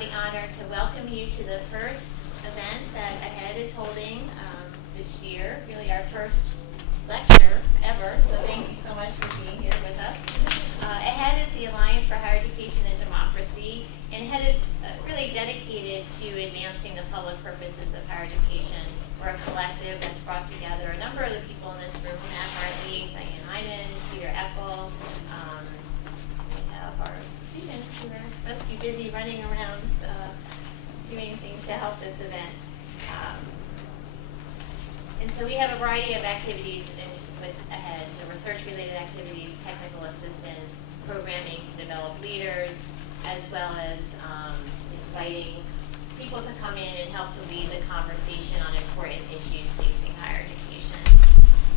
the honor to welcome you to the first event that AHEAD is holding this year, really our first lecture ever, so thank you so much for being here with us. AHEAD is the Alliance for Higher Education and Democracy, and AHEAD is really dedicated to advancing the public purposes of higher education. We're a collective that's brought together a number of the people in this room, Matt Hartley, Diane Iden, Peter Eckel. We have our students who must be busy running around doing things to help this event. And so we have a variety of activities with AHEAD, so research-related activities, technical assistance, programming to develop leaders, as well as inviting people to come in and help to lead the conversation on important issues facing higher education.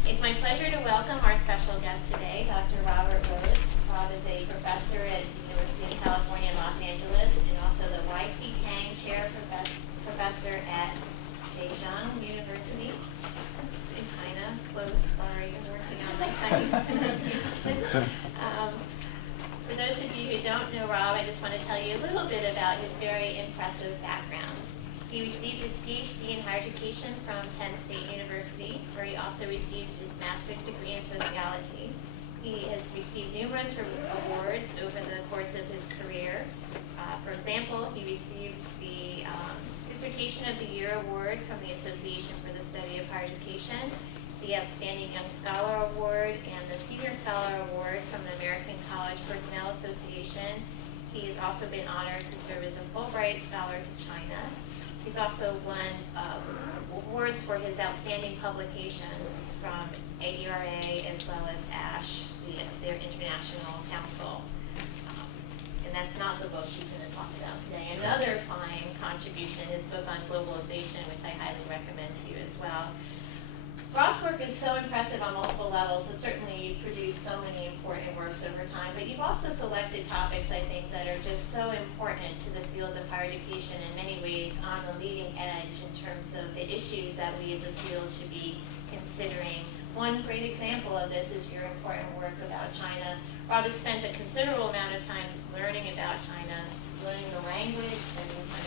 It's my pleasure to welcome our special guest today, Dr. Robert Rhoads. Rob is a professor at the University of California in Los Angeles and also the Y.C. Tang Chair Professor at Zhejiang University in China. Close, sorry, I'm working on my Chinese pronunciation. For those of you who don't know Rob, I just want to tell you a little bit about his very impressive background. He received his PhD in higher education from Penn State University, where he also received his master's degree in sociology. He has received numerous awards over the course of his career. For example, he received the Dissertation of the Year Award from the Association for the Study of Higher Education, the Outstanding Young Scholar Award, and the Senior Scholar Award from the American College Personnel Association. He has also been honored to serve as a Fulbright Scholar to China. He's also won awards for his outstanding publications from AERA as well as ASH, their international council. And that's not the book he's going to talk about today. Another fine contribution, his book on globalization, which I highly recommend to you as well. Rob's work is so impressive on multiple levels, so certainly you've produced so many important works over time, but you've also selected topics, I think, that are just so important to the field of higher education in many ways on the leading edge in terms of the issues that we as a field should be considering. One great example of this is your important work about China. Rob has spent a considerable amount of time learning about China, learning the language, spending time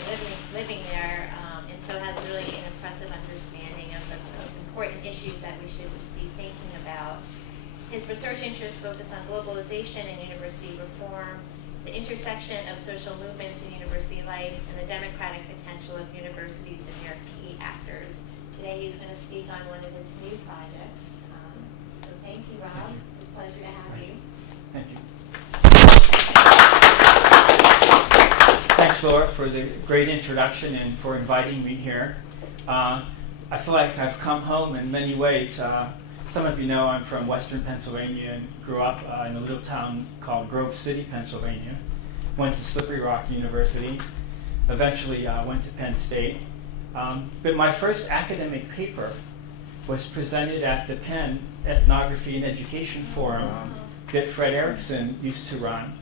living there, and so has really an impressive understanding of the important issues that we should be thinking about. His research interests focus on globalization and university reform, the intersection of social movements in university life, and the democratic potential of universities and their key actors. Today he's going to speak on one of his new projects. So thank you, Rob. Thank you. It's a pleasure to have you. Thank you. Thanks, Laura, for the great introduction and for inviting me here. I feel like I've come home in many ways. Some of you know I'm from Western Pennsylvania and grew up in a little town called Grove City, Pennsylvania. Went to Slippery Rock University. Eventually went to Penn State. But my first academic paper was presented at the Penn Ethnography and Education Forum that Fred Erickson used to run.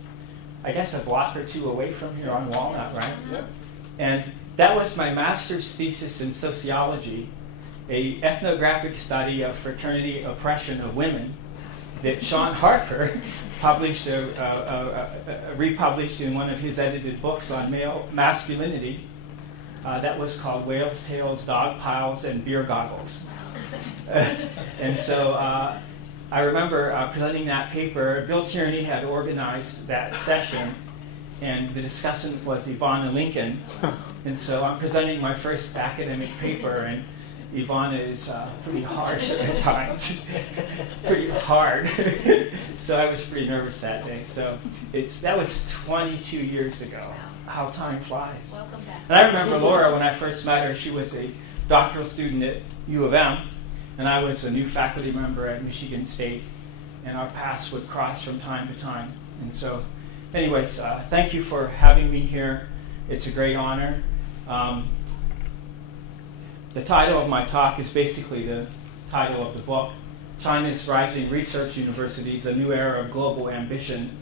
I guess a block or two away from here on Walnut, right? Yep. And that was my master's thesis in sociology, a ethnographic study of fraternity oppression of women that Sean Harper published, republished in one of his edited books on male masculinity. That was called Whales' Tails, Dog Piles, and Beer Goggles. And so I remember presenting that paper. Bill Tierney had organized that session, and the discussant was Ivana Lincoln. And so I'm presenting my first academic paper, and Ivana is pretty harsh at times, pretty hard. So I was pretty nervous that day. So that was 22 years ago. How time flies. Welcome back. And I remember Laura, when I first met her, she was a doctoral student at U of M, and I was a new faculty member at Michigan State, and our paths would cross from time to time. And so, anyways, thank you for having me here. It's a great honor. The title of my talk is basically the title of the book, China's Rising Research Universities, A New Era of Global Ambition.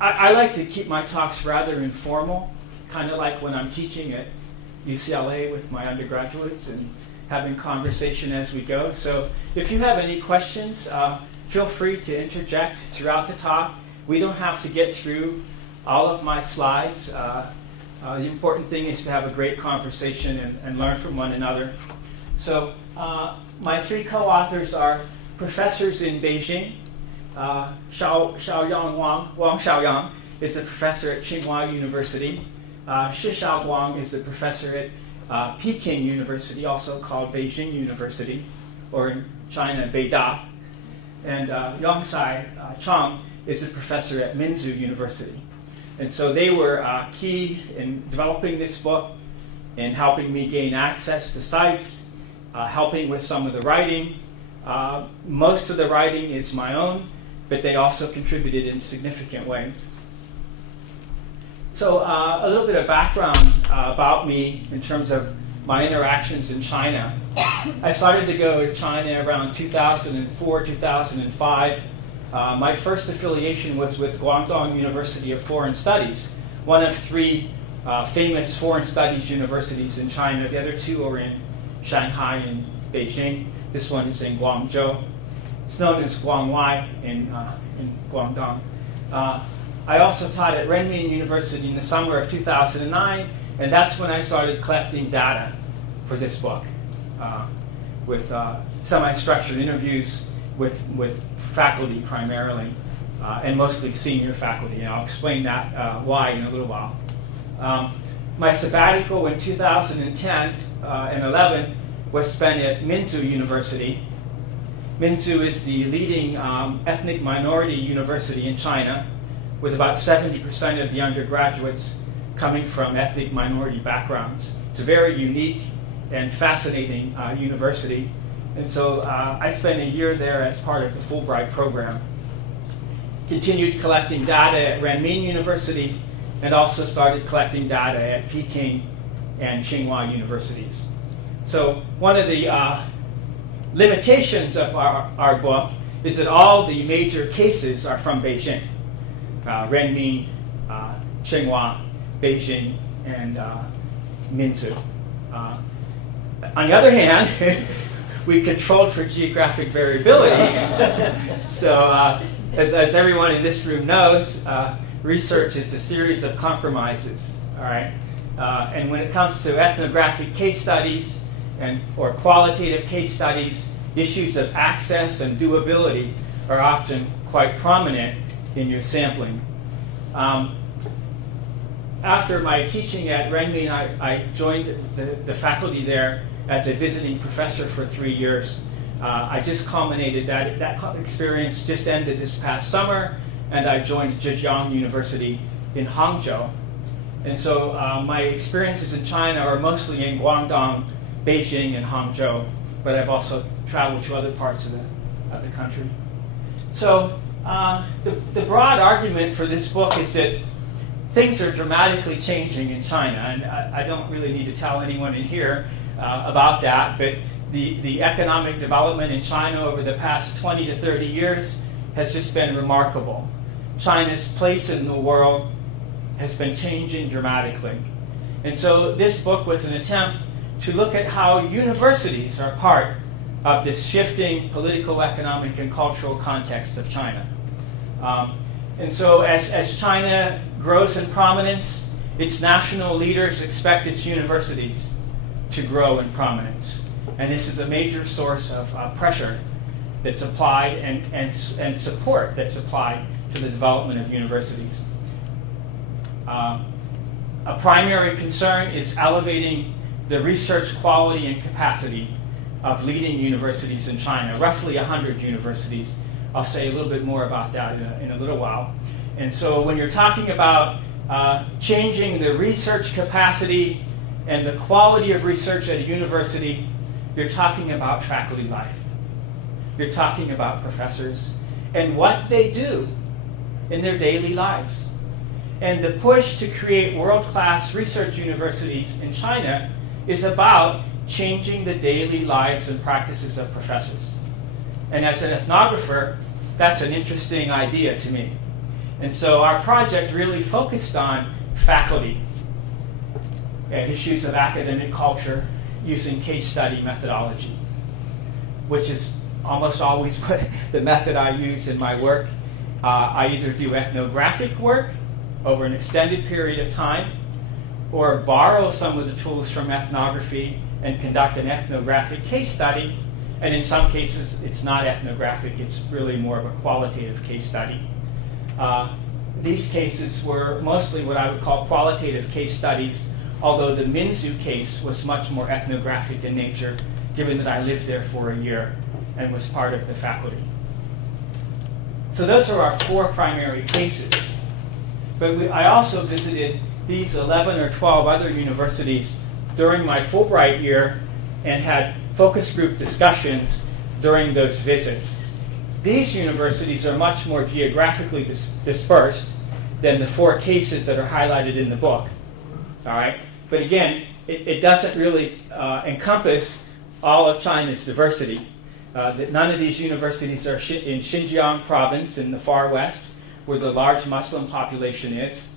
I like to keep my talks rather informal, kind of like when I'm teaching at UCLA with my undergraduates and having conversation as we go. So if you have any questions, feel free to interject throughout the talk. We don't have to get through all of my slides. The important thing is to have a great conversation and learn from one another. So my three co-authors are professors in Beijing. Xiaoyang Wang Xiaoyang is a professor at Tsinghua University. Shishao Wang is a professor at Peking University, also called Beijing University, or in China, Beida. And Yongsai Chang is a professor at Minzu University. And so they were key in developing this book and helping me gain access to sites, helping with some of the writing. Most of the writing is my own, but they also contributed in significant ways. So a little bit of background about me in terms of my interactions in China. I started to go to China around 2004, 2005. My first affiliation was with Guangdong University of Foreign Studies, one of three famous foreign studies universities in China. The other two are in Shanghai and Beijing. This one is in Guangzhou. It's known as Guangwai in Guangdong. I also taught at Renmin University in the summer of 2009, and that's when I started collecting data for this book with semi-structured interviews with faculty primarily, and mostly senior faculty, and I'll explain that why in a little while. My sabbatical in 2010 and 11 was spent at Minzu University. Minzu is the leading ethnic minority university in China, with about 70% of the undergraduates coming from ethnic minority backgrounds. It's a very unique and fascinating university. And so I spent a year there as part of the Fulbright program. Continued collecting data at Renmin University, and also started collecting data at Peking and Tsinghua universities. So one of the limitations of our book is that all the major cases are from Beijing. Renmin, Tsinghua, Beijing, and Minzu. On the other hand, we controlled for geographic variability. So as everyone in this room knows, research is a series of compromises. All right? And when it comes to ethnographic case studies or qualitative case studies, issues of access and doability are often quite prominent in your sampling. After my teaching at Renmin, I joined the faculty there as a visiting professor for 3 years. I just culminated that experience just ended this past summer, and I joined Zhejiang University in Hangzhou. And so my experiences in China are mostly in Guangdong, Beijing, and Hangzhou, but I've also traveled to other parts of the country. So the broad argument for this book is that things are dramatically changing in China, and I don't really need to tell anyone in here about that, but the economic development in China over the past 20 to 30 years has just been remarkable. China's place in the world has been changing dramatically. And so this book was an attempt to look at how universities are part of this shifting political, economic, and cultural context of China. And so as China grows in prominence, its national leaders expect its universities to grow in prominence. And this is a major source of pressure that's applied and support that's applied to the development of universities. A primary concern is elevating the research quality and capacity of leading universities in China, roughly 100 universities. I'll say a little bit more about that in a little while. And so when you're talking about changing the research capacity and the quality of research at a university, you're talking about faculty life. You're talking about professors and what they do in their daily lives. And the push to create world-class research universities in China is about changing the daily lives and practices of professors. And as an ethnographer, that's an interesting idea to me. And so our project really focused on faculty and issues of academic culture using case study methodology, which is almost always what the method I use in my work. I either do ethnographic work over an extended period of time, or borrow some of the tools from ethnography and conduct an ethnographic case study. And in some cases, it's not ethnographic, it's really more of a qualitative case study. These cases were mostly what I would call qualitative case studies, although the Minzu case was much more ethnographic in nature, given that I lived there for a year and was part of the faculty. So those are our 4 primary cases. But I also visited these 11 or 12 other universities during my Fulbright year and had focus group discussions during those visits. These universities are much more geographically dispersed than the 4 cases that are highlighted in the book. All right? But again, it doesn't really encompass all of China's diversity. None of these universities are in Xinjiang province in the far west, where the large Muslim population is.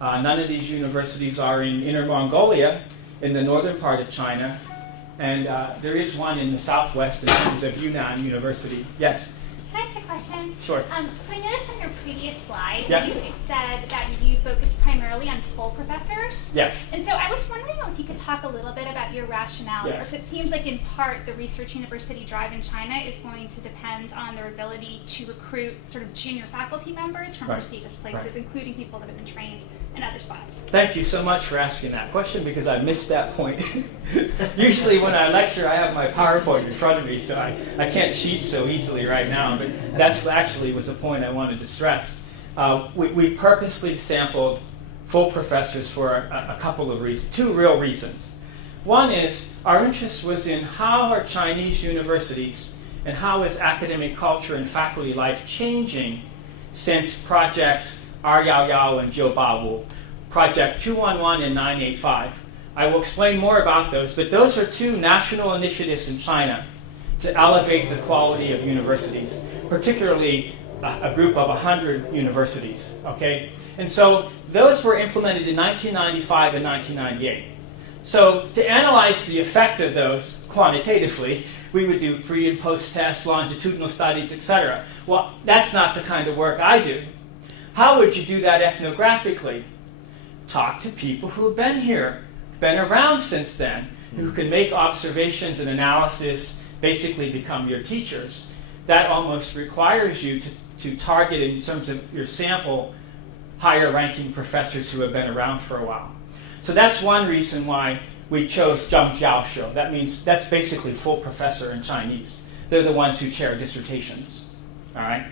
None of these universities are in Inner Mongolia, in the northern part of China. And there is one in the southwest in terms of Yunnan University. Yes? Can I ask a question? Sure. So I noticed from your previous slide, Yeah. it said that you focus primarily on full professors. Yes. And so I was wondering if you could talk a little bit about your rationale. Yes. Because it seems like in part the research university drive in China is going to depend on their ability to recruit sort of junior faculty members from Right. prestigious places, Right. including people that have been trained in other spots. Thank you so much for asking that question, because I missed that point. Usually when I lecture, I have my PowerPoint in front of me, so I can't cheat so easily right now, but that's actually was a point I wanted to stress. We purposely sampled full professors for a couple of reasons, 2 real reasons. One is our interest was in how are Chinese universities and how is academic culture and faculty life changing since projects R Yao Yao and Jiu Ba Wu, Project 211 and 985. I will explain more about those, but those are 2 national initiatives in China to elevate the quality of universities, particularly a group of 100 universities, okay? And so those were implemented in 1995 and 1998. So to analyze the effect of those quantitatively, we would do pre and post tests, longitudinal studies, etc. Well, that's not the kind of work I do. How would you do that ethnographically? Talk to people who have been here, been around since then, who can make observations and analysis, basically become your teachers. That almost requires you to target, in terms of your sample, higher ranking professors who have been around for a while. So that's one reason why we chose Zheng Jiaoshou. That means that's basically full professor in Chinese. They're the ones who chair dissertations. All right?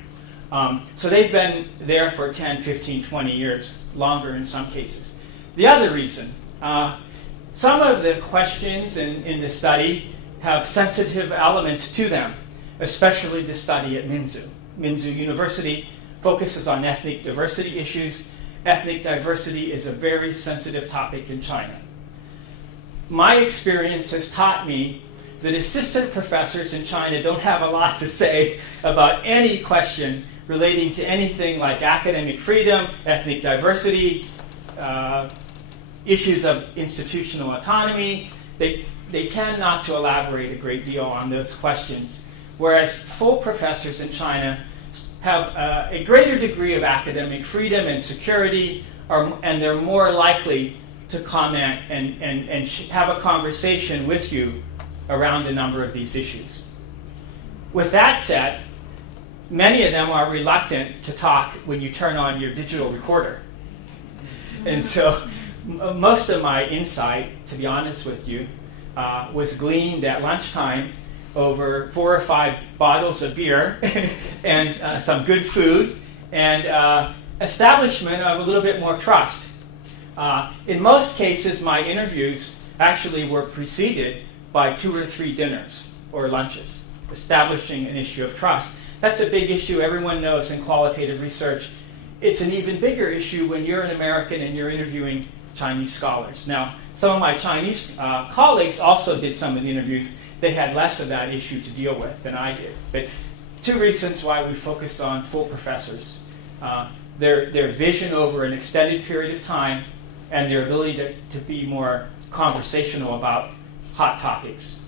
So they've been there for 10, 15, 20 years, longer in some cases. The other reason, some of the questions in the study have sensitive elements to them, especially the study at Minzu. Minzu University focuses on ethnic diversity issues. Ethnic diversity is a very sensitive topic in China. My experience has taught me that assistant professors in China don't have a lot to say about any question relating to anything like academic freedom, ethnic diversity, issues of institutional autonomy. They tend not to elaborate a great deal on those questions, whereas full professors in China have a greater degree of academic freedom and security, and they're more likely to comment and have a conversation with you around a number of these issues. With that said, many of them are reluctant to talk when you turn on your digital recorder. And so most of my insight, to be honest with you, was gleaned at lunchtime over 4 or 5 bottles of beer and some good food and establishment of a little bit more trust. In most cases, my interviews actually were preceded by 2 or 3 dinners or lunches, establishing an issue of trust. That's a big issue everyone knows in qualitative research. It's an even bigger issue when you're an American and you're interviewing Chinese scholars. Now, some of my Chinese colleagues also did some of the interviews. They had less of that issue to deal with than I did. But 2 reasons why we focused on full professors. Their vision over an extended period of time and their ability to be more conversational about hot topics.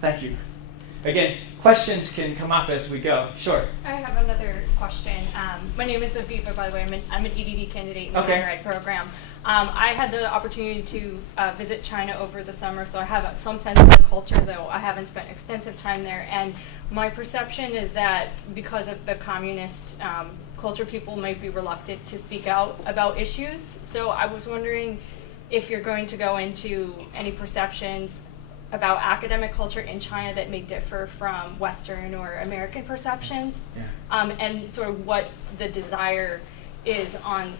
Thank you. again, questions can come up as we go. Sure. I have another question. My name is Aviva, by the way. I'm an EDD candidate in the Okay. higher ed program. I had the opportunity to visit China over the summer, so I have some sense of the culture, though I haven't spent extensive time there. And my perception is that because of the communist culture, people might be reluctant to speak out about issues. So I was wondering if you're going to go into any perceptions about academic culture in China that may differ from Western or American perceptions, and sort of what the desire is on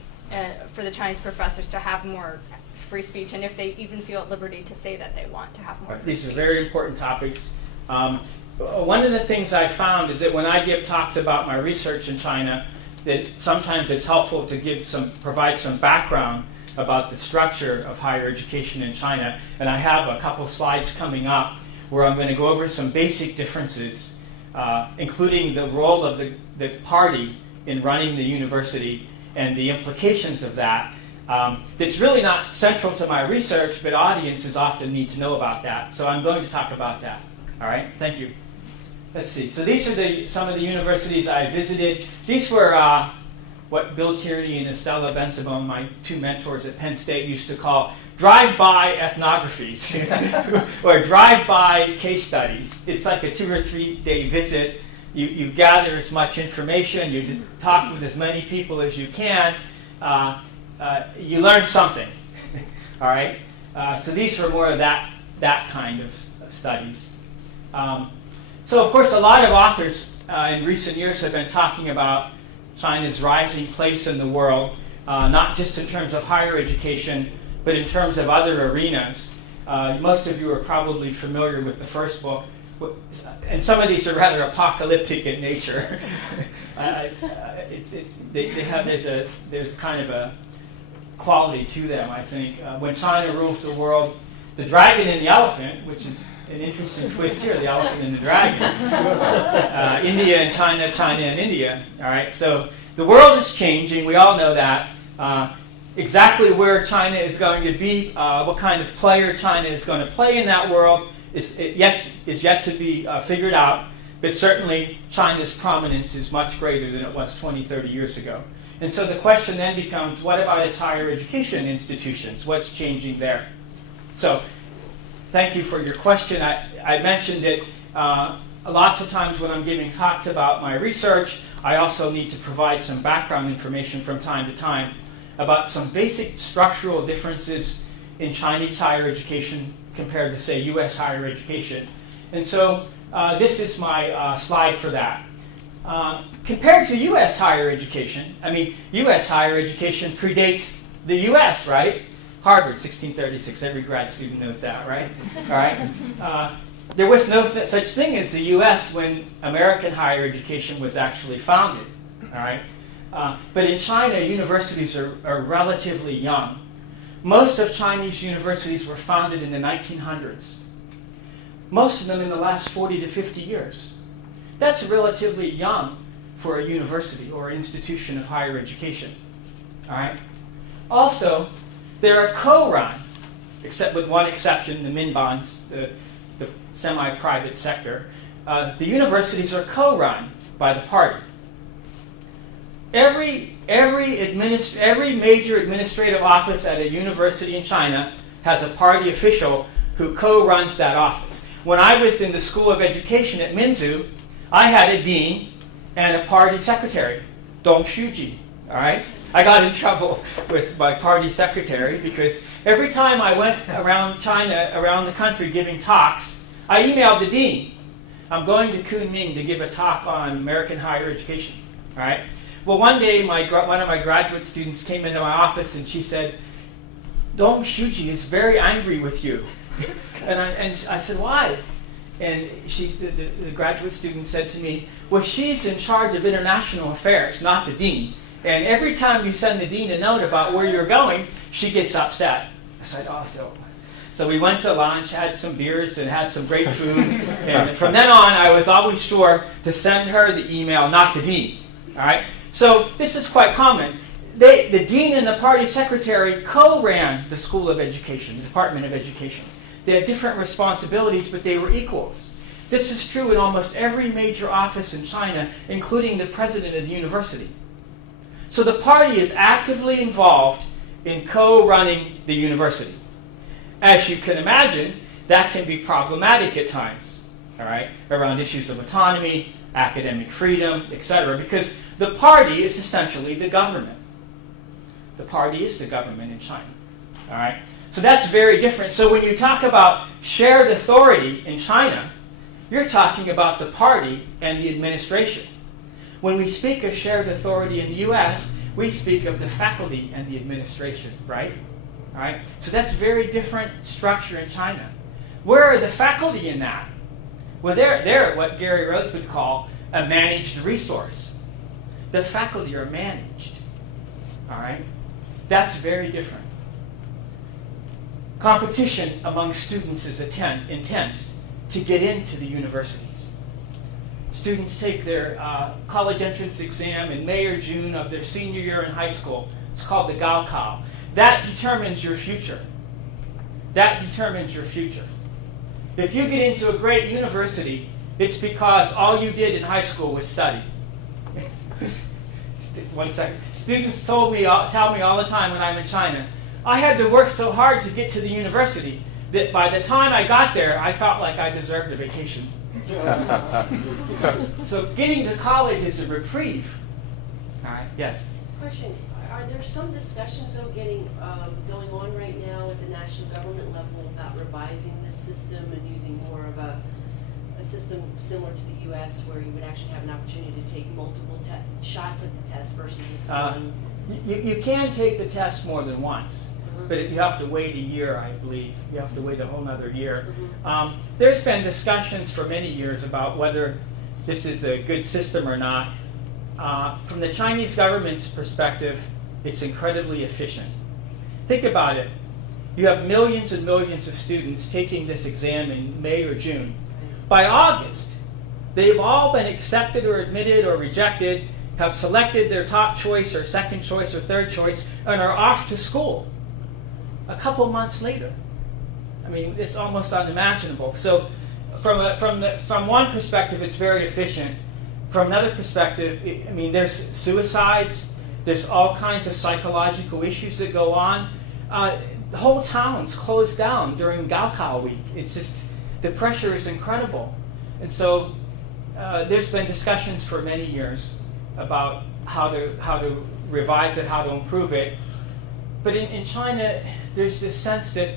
for the Chinese professors to have more free speech, and if they even feel at liberty to say that they want to have more free These speech. are very important topics. One of the things I found is that when I give talks about my research in China, that sometimes it's helpful to provide some background about the structure of higher education in China. And I have a couple slides coming up where I'm going to go over some basic differences, including the role of the party in running the university and the implications of that. It's really not central to my research, but audiences often need to know about that. So I'm going to talk about that. All right, thank you. Let's see. So these are some of the universities I visited. These were what Bill Tierney and Estella Bensabon, my two mentors at Penn State, used to call drive-by ethnographies or drive-by case studies. It's like a 2 or 3 day visit. You gather as much information, you talk with as many people as you can, you learn something. All right? So these were more of that kind of studies. So, of course, a lot of authors in recent years have been talking about China's rising place in the world, not just in terms of higher education, but in terms of other arenas. Most of you are probably familiar with the first book, and some of these are rather apocalyptic in nature. There's kind of a quality to them, I think. When China rules the world, the dragon and the elephant, which is an interesting twist here, the elephant and the dragon. India and China, China and India. All right, so the world is changing. We all know that. Exactly where China is going to be, what kind of player China is going to play in that world is yet to be figured out. But certainly China's prominence is much greater than it was 20, 30 years ago. And so the question then becomes, what about its higher education institutions? What's changing there? So thank you for your question. I mentioned that lots of times when I'm giving talks about my research, I also need to provide some background information from time to time about some basic structural differences in Chinese higher education compared to, say, U.S. higher education. And so this is my slide for that. Compared to U.S. higher education, U.S. higher education predates the U.S., right? Harvard, 1636. Every grad student knows that, right? All right. There was no such thing as the U.S. when American higher education was actually founded. All right. But in China, universities are relatively young. Most of Chinese universities were founded in the 1900s. Most of them in the last 40 to 50 years. That's relatively young for a university or institution of higher education. All right. Also, they're co-run, except with one exception, the Minbans, the semi-private sector. The universities are co-run by the party. Every major administrative office at a university in China has a party official who co-runs that office. When I was in the School of Education at Minzu, I had a dean and a party secretary, Dong Shuji. All right. I got in trouble with my party secretary because every time I went around China, around the country giving talks, I emailed the dean. I'm going to Kunming to give a talk on American higher education. All right. Well, one day one of my graduate students came into my office and she said, Dong Shuji is very angry with you. And I said, why? And the graduate student said to me, well, she's in charge of international affairs, not the dean. And every time you send the dean a note about where you're going, she gets upset. I said, oh, so we went to lunch, had some beers, and had some great food. And from then on, I was always sure to send her the email, not the dean. All right? So this is quite common. The dean and the party secretary co-ran the School of Education, the Department of Education. They had different responsibilities, but they were equals. This is true in almost every major office in China, including the president of the university. So the party is actively involved in co-running the university. As you can imagine, that can be problematic at times, all right, around issues of autonomy, academic freedom, etc., because the party is essentially the government. The party is the government in China, all right? So that's very different. So when you talk about shared authority in China, you're talking about the party and the administration. When we speak of shared authority in the U.S., we speak of the faculty and the administration, right? All right? So that's a very different structure in China. Where are the faculty in that? Well, they're what Gary Rhoads would call a managed resource. The faculty are managed, all right? That's very different. Competition among students is intense to get into the universities. Students take their college entrance exam in May or June of their senior year in high school. It's called the Gaokao. That determines your future. That determines your future. If you get into a great university, it's because all you did in high school was study. One second. Students tell me all the time when I'm in China, I had to work so hard to get to the university that by the time I got there, I felt like I deserved a vacation. So getting to college is a reprieve. All right, yes? Question, are there some discussions though going on right now at the national government level about revising this system and using more of a system similar to the U.S. where you would actually have an opportunity to take multiple shots at the test versus this one? You can take the test more than once, but you have to wait a year, I believe. You have to wait a whole other year. There's been discussions for many years about whether this is a good system or not. From the Chinese government's perspective, it's incredibly efficient. Think about it. You have millions and millions of students taking this exam in May or June. By August, they've all been accepted or admitted or rejected, have selected their top choice or second choice or third choice, and are off to school a couple months later. I mean, it's almost unimaginable. So from one perspective, it's very efficient. From another perspective, I mean, there's suicides, there's all kinds of psychological issues that go on. The whole town's closed down during Gaokao week. It's just, the pressure is incredible. And so there's been discussions for many years about how to revise it, how to improve it. But in China, there's this sense that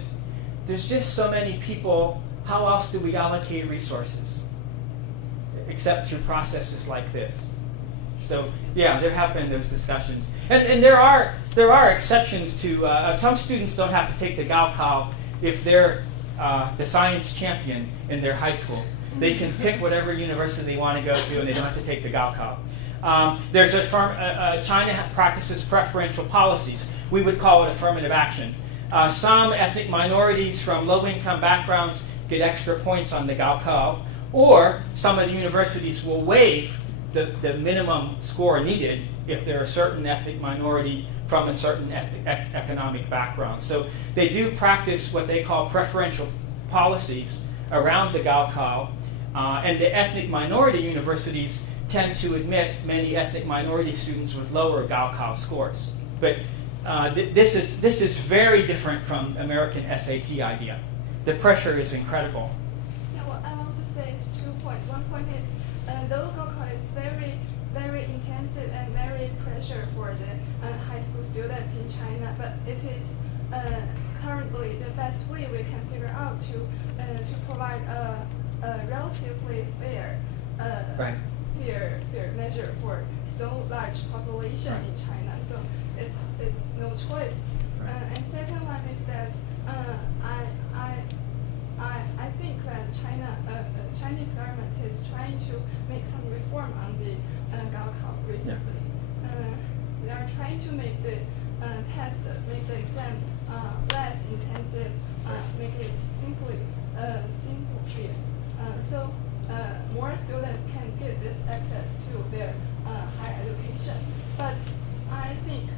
there's just so many people, how else do we allocate resources? Except through processes like this. So yeah, there have been those discussions. And there are exceptions to, some students don't have to take the Gaokao if they're the science champion in their high school. They can pick whatever university they want to go to and they don't have to take the Gaokao. There's China practices preferential policies. We would call it affirmative action. Some ethnic minorities from low-income backgrounds get extra points on the Gaokao, or some of the universities will waive the minimum score needed if they're a certain ethnic minority from a certain economic background. So they do practice what they call preferential policies around the Gaokao, and the ethnic minority universities tend to admit many ethnic minority students with lower Gaokao scores. But this is very different from American SAT idea. The pressure is incredible. Yeah, well, I want to say it's 2 points. One point is the Gaokao is very, very intensive and very pressure for the high school students in China. But it is currently the best way we can figure out to provide a relatively fair fair measure for so large population in China. So it's no choice. And second one is that I think that Chinese government is trying to make some reform on the Gaokao recently. They are trying to make the test, make the exam less intensive, make it simpler. So more students can get this access to their higher education. But I think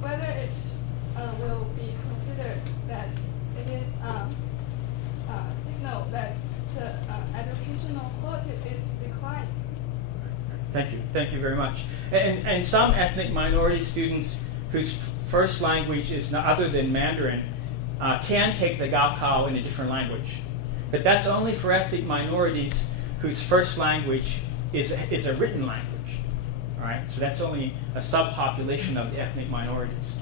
whether it will be considered that it is signal that the educational decline. Thank you very much. And some ethnic minority students whose first language is other than Mandarin can take the Gaokao in a different language. But that's only for ethnic minorities whose first language is a written language. All right? So that's only a subpopulation of the ethnic minorities.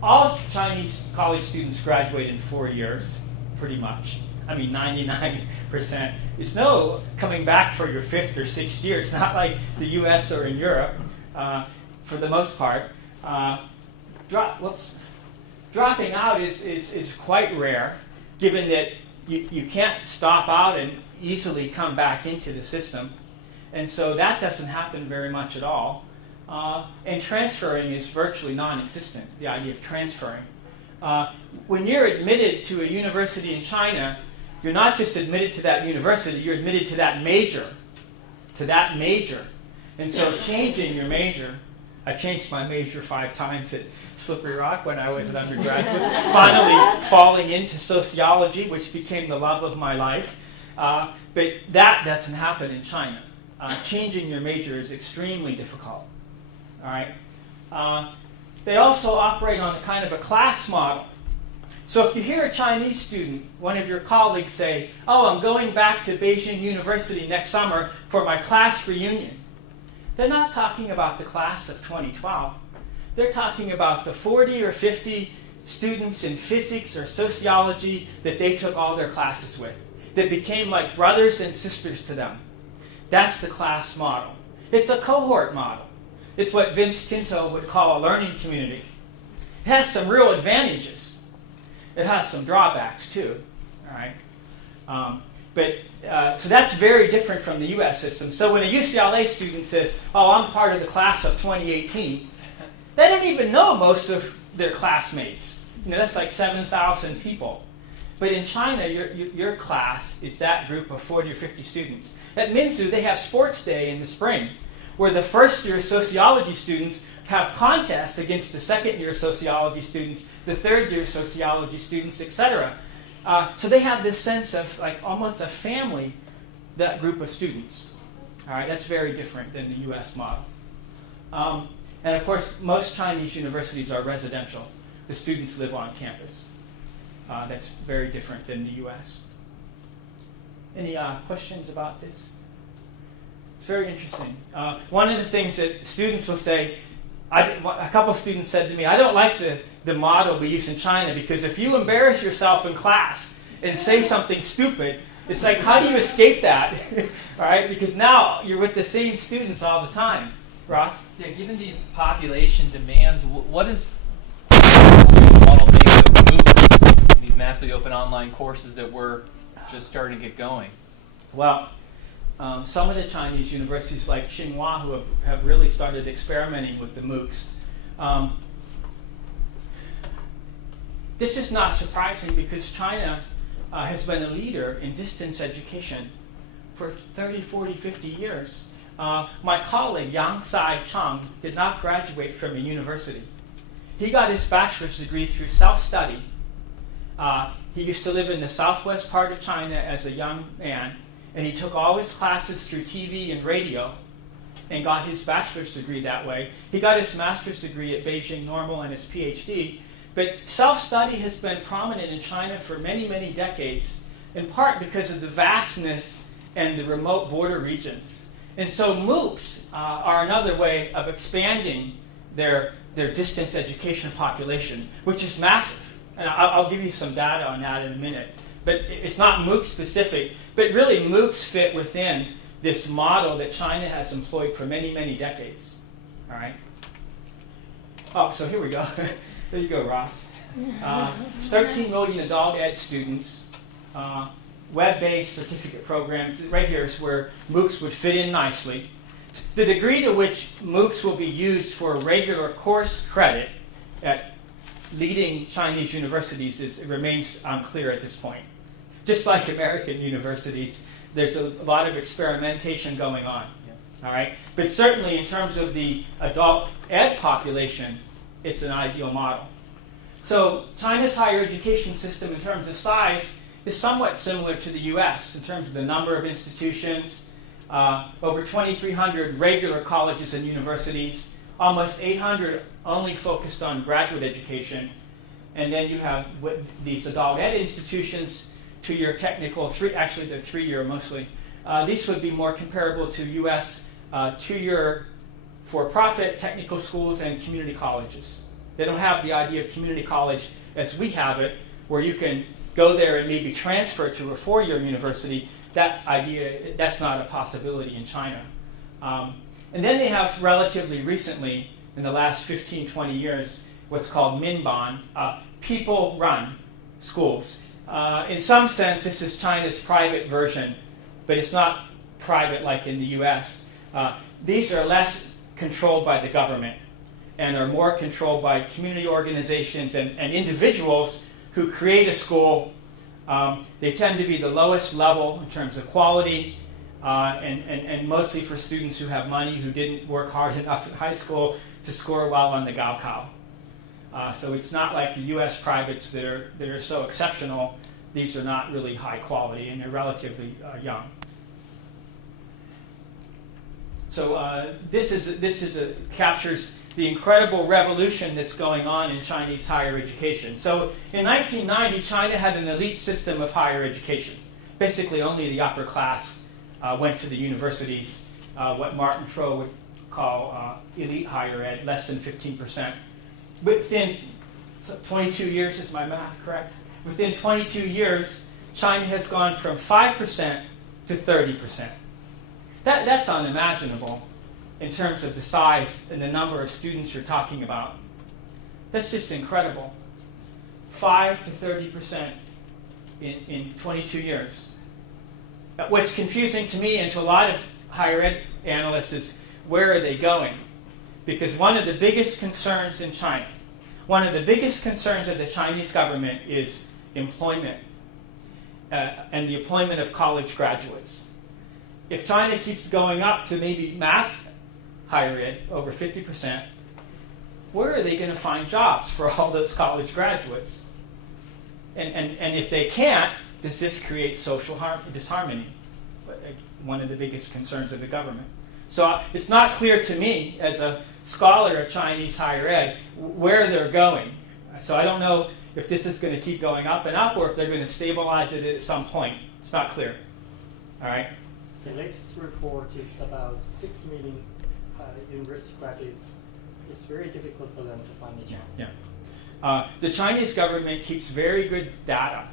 All Chinese college students graduate in 4 years, pretty much. I mean, 99%. It's no coming back for your 5th or 6th year. It's not like the US or in Europe, for the most part. Dropping out is quite rare, given that you can't stop out and easily come back into the system. And so that doesn't happen very much at all. And transferring is virtually non-existent, the idea of transferring. When you're admitted to a university in China, you're not just admitted to that university, you're admitted to that major. And so changing your major, I changed my major 5 times at Slippery Rock when I was an undergraduate, finally falling into sociology, which became the love of my life. But that doesn't happen in China. Changing your major is extremely difficult. All right. They also operate on a kind of a class model. So if you hear a Chinese student, one of your colleagues say, "Oh, I'm going back to Beijing University next summer for my class reunion," they're not talking about the class of 2012. They're talking about the 40 or 50 students in physics or sociology that they took all their classes with, that became like brothers and sisters to them. That's the class model. It's a cohort model. It's what Vince Tinto would call a learning community. It has some real advantages. It has some drawbacks too. All right. So that's very different from the U.S. system. So when a UCLA student says, "Oh, I'm part of the class of 2018," they don't even know most of their classmates. That's like 7,000 people. But in China, your class is that group of 40 or 50 students. At Minzu, they have sports day in the spring, where the first-year sociology students have contests against the second-year sociology students, the third-year sociology students, etc. So they have this sense of like almost a family, that group of students. All right, that's very different than the U.S. model. And of course, most Chinese universities are residential. The students live on campus. That's very different than the U.S. Any questions about this? It's very interesting. One of the things that students will say, a couple of students said to me, "I don't like the model we use in China because if you embarrass yourself in class and say something stupid, it's like, how do you escape that?" All right, because now you're with the same students all the time. Ross? Yeah, given these population demands, what is the model make of MOOCs and these massively open online courses that we're just starting to get going? Well, some of the Chinese universities like Tsinghua who have really started experimenting with the MOOCs. This is not surprising because China has been a leader in distance education for 30, 40, 50 years. My colleague, Yang Sai Cheng, did not graduate from a university. He got his bachelor's degree through self-study. He used to live in the southwest part of China as a young man, and he took all his classes through TV and radio and got his bachelor's degree that way. He got his master's degree at Beijing Normal and his PhD. But self-study has been prominent in China for many, many decades, in part because of the vastness and the remote border regions. And so MOOCs are another way of expanding their distance education population, which is massive. And I'll give you some data on that in a minute. But it's not MOOC specific, but really MOOCs fit within this model that China has employed for many, many decades. All right? Oh, so here we go. There you go, Ross. 13 million adult ed students, web-based certificate programs. Right here is where MOOCs would fit in nicely. The degree to which MOOCs will be used for regular course credit at leading Chinese universities remains unclear at this point. Just like American universities, there's a lot of experimentation going on. Yeah. All right? But certainly in terms of the adult ed population, it's an ideal model. So China's higher education system in terms of size is somewhat similar to the US in terms of the number of institutions, over 2,300 regular colleges and universities, almost 800 only focused on graduate education, and then you have these adult ed institutions, 2-year technical, actually they're 3-year mostly. These would be more comparable to U.S. 2-year for-profit technical schools and community colleges. They don't have the idea of community college as we have it, where you can go there and maybe transfer to a 4-year university. That idea, that's not a possibility in China. And then they have relatively recently, in the last 15, 20 years, what's called Minban, people-run schools. In some sense, this is China's private version, but it's not private like in the U.S. These are less controlled by the government and are more controlled by community organizations and individuals who create a school. They tend to be the lowest level in terms of quality, and mostly for students who have money, who didn't work hard enough in high school to score well on the Gaokao. So it's not like the U.S. privates that are so exceptional. These are not really high quality, and they're relatively young. So this captures the incredible revolution that's going on in Chinese higher education. So in 1990, China had an elite system of higher education. Basically, only the upper class went to the universities, what Martin Troe would call elite higher ed, less than 15%. Within 22 years, is my math correct? Within 22 years, China has gone from 5% to 30%. That's unimaginable in terms of the size and the number of students you're talking about. That's just incredible. 5 to 30% in 22 years. What's confusing to me and to a lot of higher ed analysts is, where are they going? Because one of the biggest concerns in China, one of the biggest concerns of the Chinese government is employment and the employment of college graduates. If China keeps going up to maybe mass higher ed, over 50%, where are they going to find jobs for all those college graduates? And if they can't, does this create social disharmony? One of the biggest concerns of the government. So it's not clear to me, as a scholar of Chinese higher ed, where they're going. So I don't know if this is going to keep going up and up, or if they're going to stabilize it at some point. It's not clear. All right? The latest report is about 6 million university graduates. It's very difficult for them to find a job. Yeah. The Chinese government keeps very good data.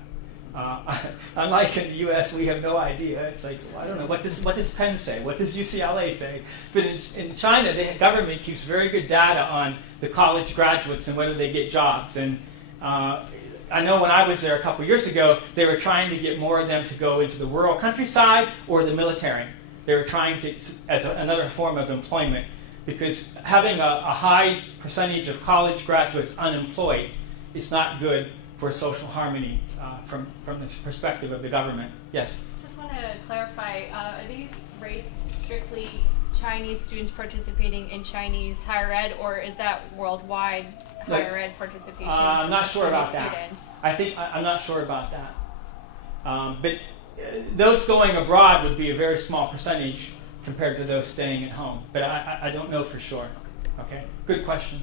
Unlike in the U.S., we have no idea. It's like, well, I don't know, what does Penn say? What does UCLA say? But in China, the government keeps very good data on the college graduates and whether they get jobs. And I know when I was there a couple years ago, they were trying to get more of them to go into the rural countryside or the military. They were trying to, as another form of employment, because having a high percentage of college graduates unemployed is not good for social harmony from the perspective of the government. Yes? Just want to clarify, are these rates strictly Chinese students participating in Chinese higher ed, or is that worldwide higher ed participation? I'm not sure about that. Students? I'm not sure about that. But those going abroad would be a very small percentage compared to those staying at home. But I don't know for sure. Okay, good question.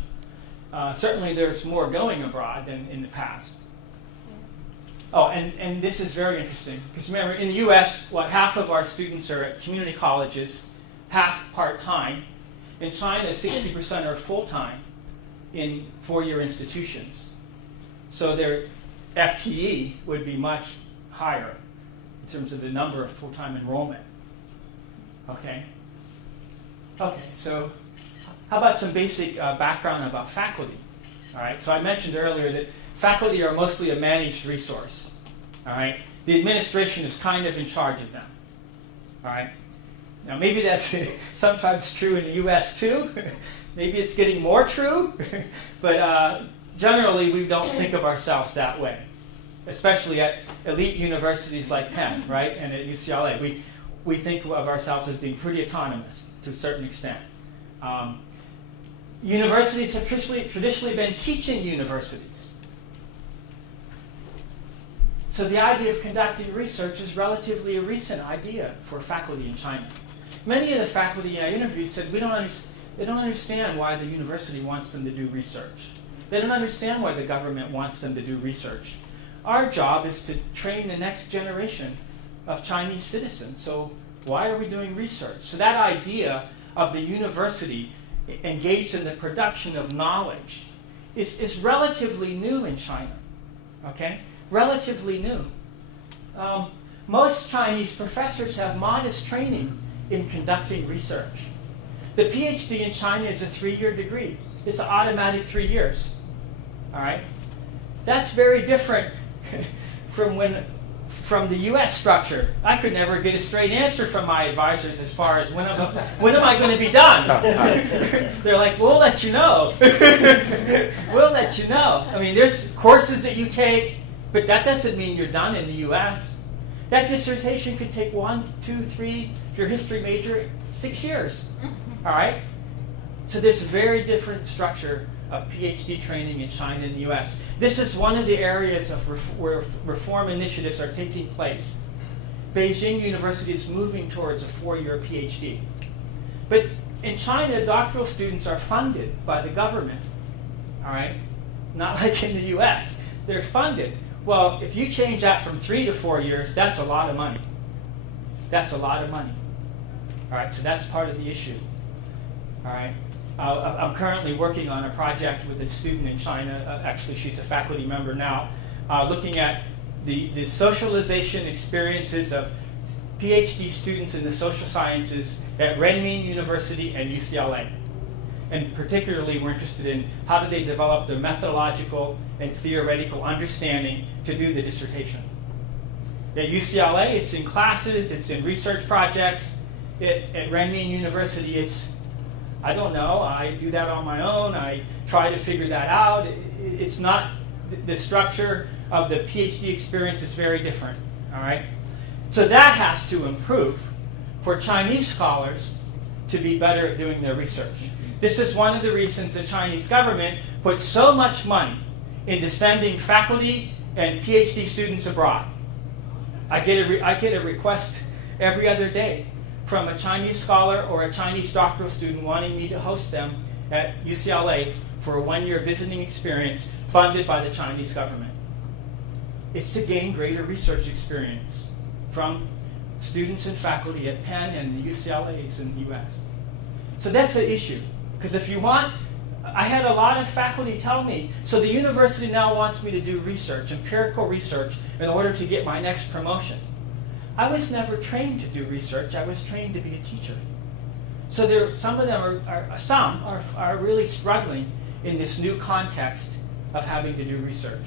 Certainly there's more going abroad than in the past. Oh, and this is very interesting. Because remember, in the U.S., half of our students are at community colleges, half part-time. In China, 60% are full-time in 4-year institutions. So their FTE would be much higher in terms of the number of full-time enrollment. Okay? Okay, so how about some basic background about faculty? All right, so I mentioned earlier that faculty are mostly a managed resource. All right? The administration is kind of in charge of them. All right? Now, maybe that's sometimes true in the U.S. too. Maybe it's getting more true. But generally, we don't think of ourselves that way, especially at elite universities like Penn, right, and at UCLA. We think of ourselves as being pretty autonomous to a certain extent. Universities have traditionally been teaching universities. So the idea of conducting research is relatively a recent idea for faculty in China. many of the faculty I interviewed said they don't understand why the university wants them to do research. They don't understand why the government wants them to do research. Our job is to train the next generation of Chinese citizens. So why are we doing research? So that idea of the university engaged in the production of knowledge is relatively new in China. Okay? Relatively new. Most Chinese professors have modest training in conducting research. The PhD in China is a 3-year degree. It's an automatic 3 years. All right? That's very different from the U.S. structure. I could never get a straight answer from my advisors as far as when am I going to be done? They're like, we'll let you know. We'll let you know. I mean, there's courses that you take, but that doesn't mean you're done in the U.S. That dissertation could take 1, 2, 3, if you're a history major, 6 years. All right? So there's a very different structure of PhD training in China and the U.S. This is one of the areas of where reform initiatives are taking place. Beijing University is moving towards a 4-year PhD. But in China, doctoral students are funded by the government. All right? Not like in the U.S. They're funded. Well, if you change that from 3 to 4 years, that's a lot of money. That's a lot of money. All right, so that's part of the issue. All right. I'm currently working on a project with a student in China. Actually, she's a faculty member now, looking at the socialization experiences of PhD students in the social sciences at Renmin University and UCLA. And particularly, we're interested in how do they develop their methodological and theoretical understanding to do the dissertation. At UCLA, it's in classes, it's in research projects. At Renmin University, I don't know, I do that on my own, I try to figure that out. It's not, the structure of the PhD experience is very different, all right? So that has to improve for Chinese scholars to be better at doing their research. This is one of the reasons the Chinese government put so much money into sending faculty and PhD students abroad. I get a request every other day from a Chinese scholar or a Chinese doctoral student wanting me to host them at UCLA for a 1-year visiting experience funded by the Chinese government. It's to gain greater research experience from students and faculty at Penn and the UCLAs in the US. So that's the issue. Because if you want, I had a lot of faculty tell me, so the university now wants me to do research, empirical research, in order to get my next promotion. I was never trained to do research. I was trained to be a teacher. So some of them are really struggling in this new context of having to do research.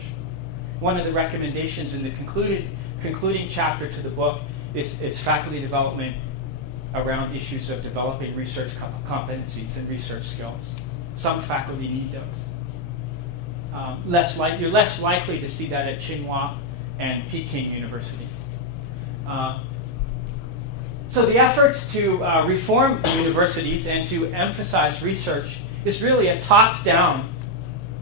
One of the recommendations in the concluding chapter to the book is faculty development around issues of developing research competencies and research skills. Some faculty need those. You're less likely to see that at Tsinghua and Peking University. So the effort to reform universities and to emphasize research is really a top-down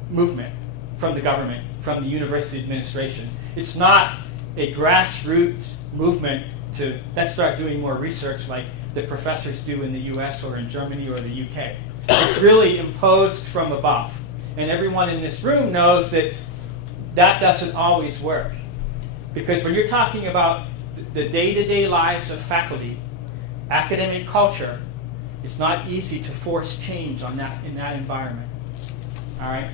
movement from the government, from the university administration. It's not a grassroots movement to let's start doing more research like the professors do in the US or in Germany or the UK. It's really imposed from above. And everyone in this room knows that that doesn't always work. Because when you're talking about the day-to-day lives of faculty, academic culture, it's not easy to force change in that environment. All right?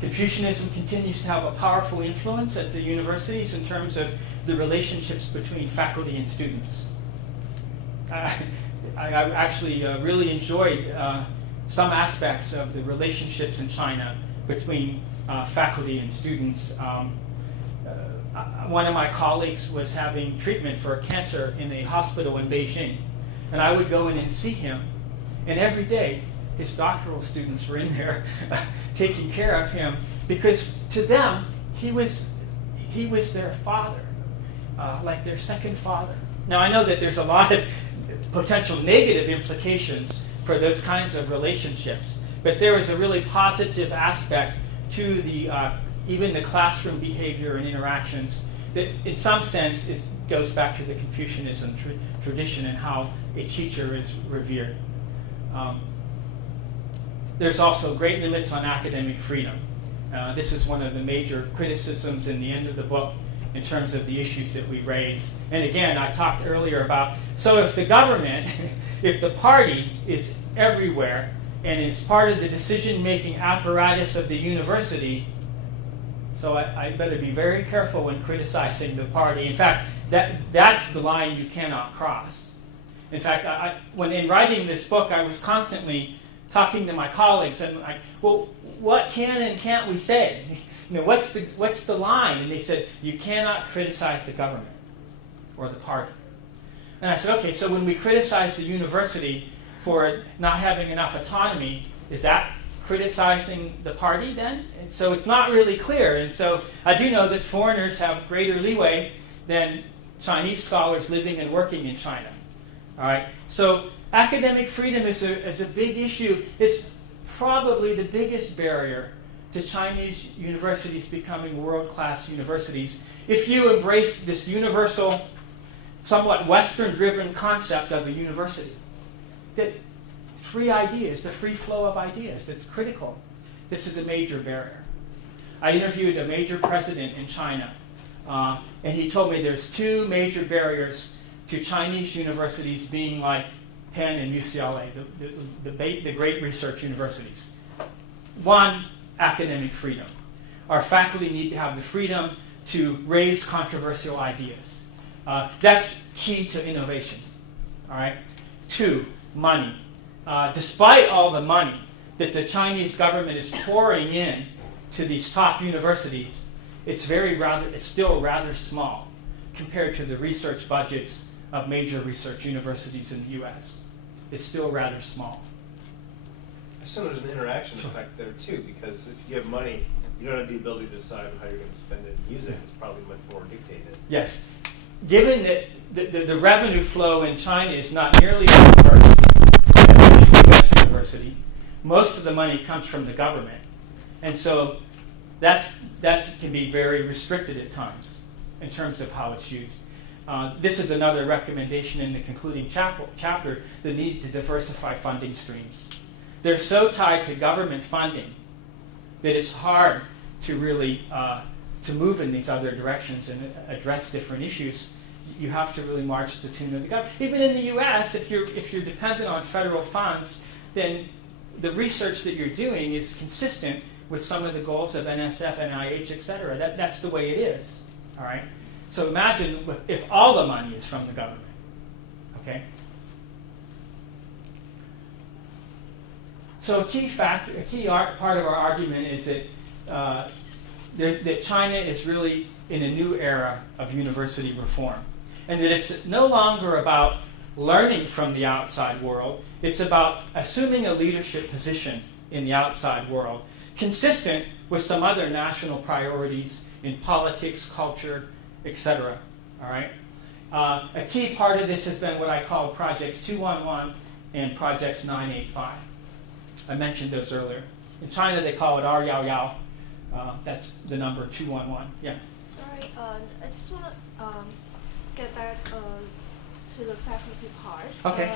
Confucianism continues to have a powerful influence at the universities in terms of the relationships between faculty and students. I actually really enjoyed some aspects of the relationships in China between faculty and students. One of my colleagues was having treatment for cancer in a hospital in Beijing, and I would go in and see him, and every day his doctoral students were in there taking care of him because to them he was their father, like their second father. Now I know that there's a lot of potential negative implications for those kinds of relationships, but there was a really positive aspect to the even the classroom behavior and interactions that in some sense goes back to the Confucianism tradition and how a teacher is revered. There's also great limits on academic freedom. This is one of the major criticisms in the end of the book in terms of the issues that we raise. And again, I talked earlier about, so if the government, if the party is everywhere and is part of the decision-making apparatus of the university, so I better be very careful when criticizing the party. In fact, that's the line you cannot cross. In fact, when in writing this book, I was constantly talking to my colleagues and like, well, what can and can't we say? What's the line? And they said, you cannot criticize the government or the party. And I said, okay, so when we criticize the university for not having enough autonomy, is that criticizing the party then? And so it's not really clear. And so I do know that foreigners have greater leeway than Chinese scholars living and working in China. All right. So academic freedom is a big issue. It's probably the biggest barrier to Chinese universities becoming world-class universities. If you embrace this universal, somewhat Western-driven concept of a university, that free ideas, the free flow of ideas, that's critical. This is a major barrier. I interviewed a major president in China, and he told me there's two major barriers to Chinese universities being like Penn and UCLA, the great research universities. One, academic freedom. Our faculty need to have the freedom to raise controversial ideas. That's key to innovation. All right. Two, money. Despite all the money that the Chinese government is pouring in to these top universities, it's still rather small compared to the research budgets of major research universities in the U.S. It's still rather small. So there's an interaction effect there too, because if you have money, you don't have the ability to decide how you're going to spend it and use it. It's probably much more dictated. Yes. Given that the revenue flow in China is not nearly as diverse as the U.S. university, most of the money comes from the government. And so that can be very restricted at times in terms of how it's used. This is another recommendation in the concluding chapter, the need to diversify funding streams. They're so tied to government funding that it's hard to really to move in these other directions and address different issues. You have to really march to the tune of the government. Even in the U.S., if you're dependent on federal funds, then the research that you're doing is consistent with some of the goals of NSF, NIH, et cetera. That's the way it is. All right. So imagine if all the money is from the government. Okay. So a key part of our argument is that China is really in a new era of university reform, and that it's no longer about learning from the outside world. It's about assuming a leadership position in the outside world, consistent with some other national priorities in politics, culture, etc. All right. A key part of this has been what I call Projects 211 and Projects 985. I mentioned those earlier. In China, they call it R Yao Yao. That's the number 211. Yeah. Sorry, I just want to get back to the faculty part. Okay.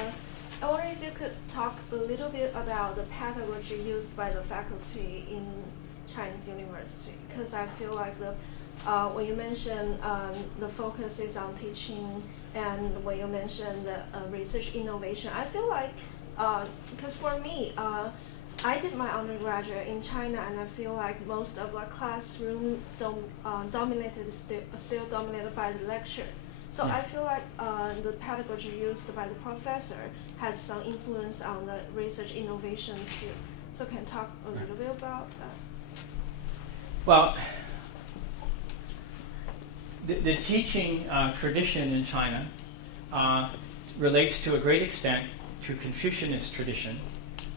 I wonder if you could talk a little bit about the pedagogy used by the faculty in Chinese university, because I feel like when you mentioned the focus is on teaching, and when you mentioned the research innovation, I feel like because for me, I did my undergraduate in China, and I feel like most of our classroom still dominated by the lecture. So I feel like the pedagogy used by the professor had some influence on the research innovation too. So can you talk a little bit about that? Well, the teaching tradition in China relates to a great extent to Confucianist tradition.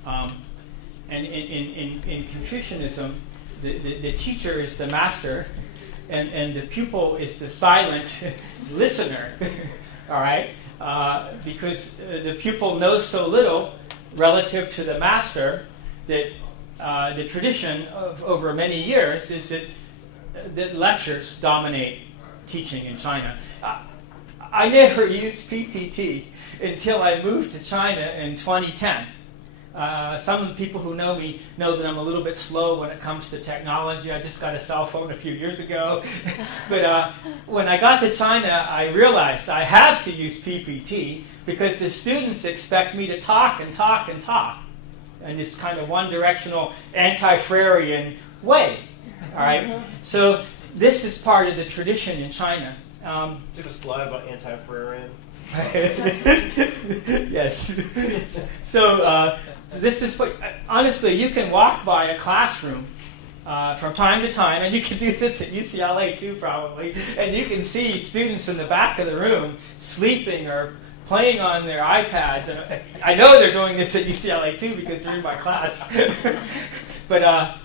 And in Confucianism, the teacher is the master, and the pupil is the silent listener, all right? Because the pupil knows so little relative to the master that the tradition of over many years is that lectures dominate teaching in China. I never used PPT until I moved to China in 2010. Some of the people who know me know that I'm a little bit slow when it comes to technology. I just got a cell phone a few years ago. But when I got to China, I realized I have to use PPT because the students expect me to talk and talk and talk in this kind of one-directional, anti-Freirean way. All right? So this is part of the tradition in China. Did a slide about anti-Freirean? Yes. So this is what, honestly, you can walk by a classroom from time to time, and you can do this at UCLA too probably, and you can see students in the back of the room sleeping or playing on their iPads. And I know they're doing this at UCLA too because they're in my class. But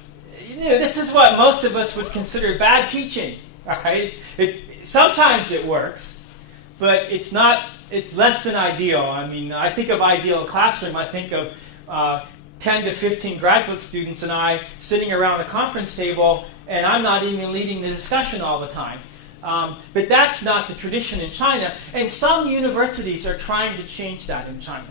this is what most of us would consider bad teaching. All right, sometimes it works, but it's not. It's less than ideal. I mean, I think of ideal classroom. I think of 10 to 15 graduate students and I sitting around a conference table, and I'm not even leading the discussion all the time. But that's not the tradition in China, and some universities are trying to change that in China.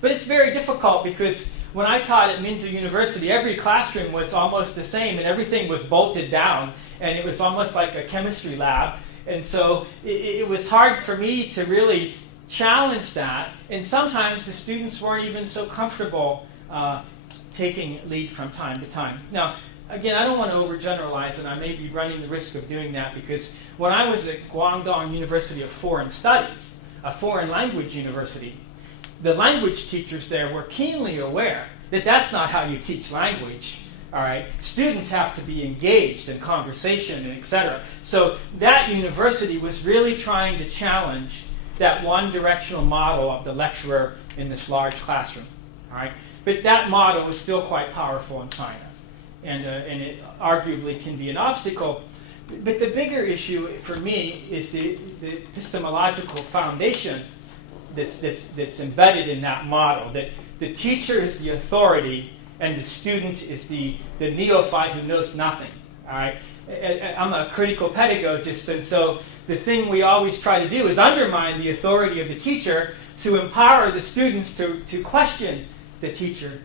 But it's very difficult because when I taught at Minzu University, every classroom was almost the same, and everything was bolted down, and it was almost like a chemistry lab. And so it was hard for me to really challenge that, and sometimes the students weren't even so comfortable taking lead from time to time. Now, again, I don't want to overgeneralize, and I may be running the risk of doing that, because when I was at Guangdong University of Foreign Studies, a foreign language university, the language teachers there were keenly aware that that's not how you teach language. All right, students have to be engaged in conversation and et cetera. So that university was really trying to challenge that one-directional model of the lecturer in this large classroom. All right, but that model was still quite powerful in China, and it arguably can be an obstacle. But the bigger issue for me is the epistemological foundation that's embedded in that model. That the teacher is the authority, and the student is the neophyte who knows nothing. All right, I'm a critical pedagogist, and so the thing we always try to do is undermine the authority of the teacher to empower the students to question the teacher.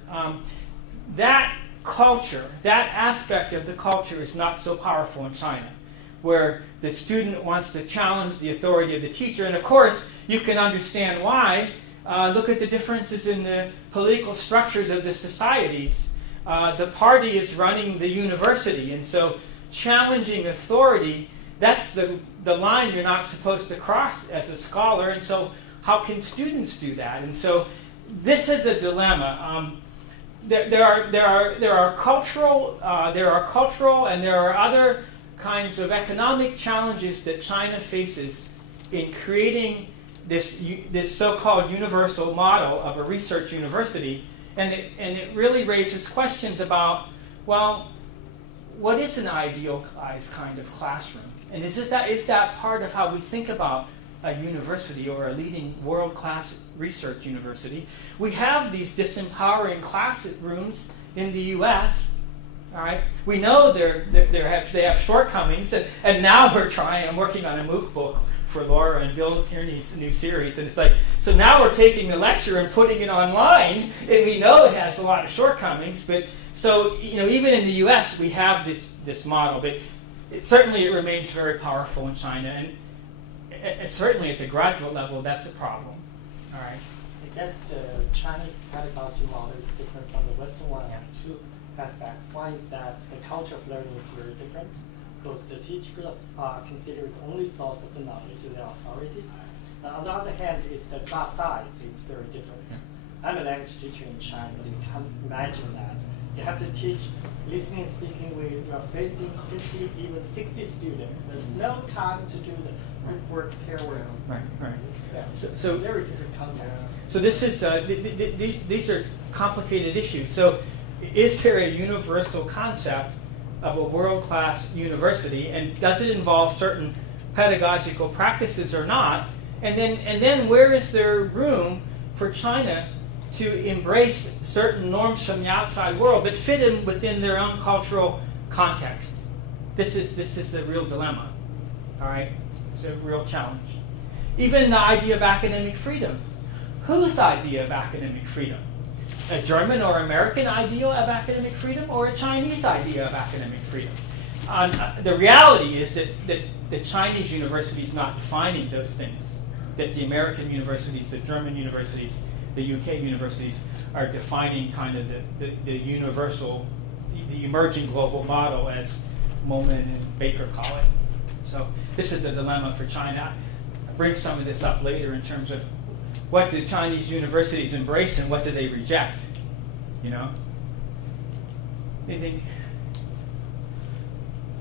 That culture, that aspect of the culture is not so powerful in China, where the student wants to challenge the authority of the teacher. And of course, you can understand why. Look at the differences in the political structures of the societies. The party is running the university, and so challenging authority, that's the line you're not supposed to cross as a scholar, and so how can students do that? And so this is a dilemma. There are cultural and there are other kinds of economic challenges that China faces in creating this so-called universal model of a research university, and it really raises questions about, well, what is an idealized kind of classroom? And is that part of how we think about a university or a leading world-class research university? We have these disempowering classrooms in the U.S. All right, we know they have shortcomings, and now I'm working on a MOOC book for Laura and Bill Tierney's new series, and it's like, so now we're taking the lecture and putting it online, and we know it has a lot of shortcomings, but so, even in the U.S. we have this model, but certainly it remains very powerful in China, and certainly at the graduate level, that's a problem. All right. I guess the Chinese pedagogy model is different from the Western one in two aspects. One is that the culture of learning is very different, because the teachers are considered the only source of the knowledge and their authority. On the other hand, is the class size is very different. Yeah. I'm a language teacher in China. You can't imagine that. You have to teach listening and speaking with, you're facing 50, even 60 students. There's no time to do the group work, pair work. Right. Yeah. So very different contexts. So this is these are complicated issues. So is there a universal concept of a world-class university, and does it involve certain pedagogical practices or not? And then where is there room for China to embrace certain norms from the outside world but fit in within their own cultural context? This is a real dilemma. All right. It's a real challenge. Even the idea of academic freedom. Whose idea of academic freedom? A German or American idea of academic freedom, or a Chinese idea of academic freedom? The reality is that the Chinese universities not defining those things, that the American universities, the German universities, the UK universities are defining kind of the universal, the emerging global model, as Mohman and Baker call it. So this is a dilemma for China. I'll bring some of this up later in terms of what do Chinese universities embrace and what do they reject, you know? Anything?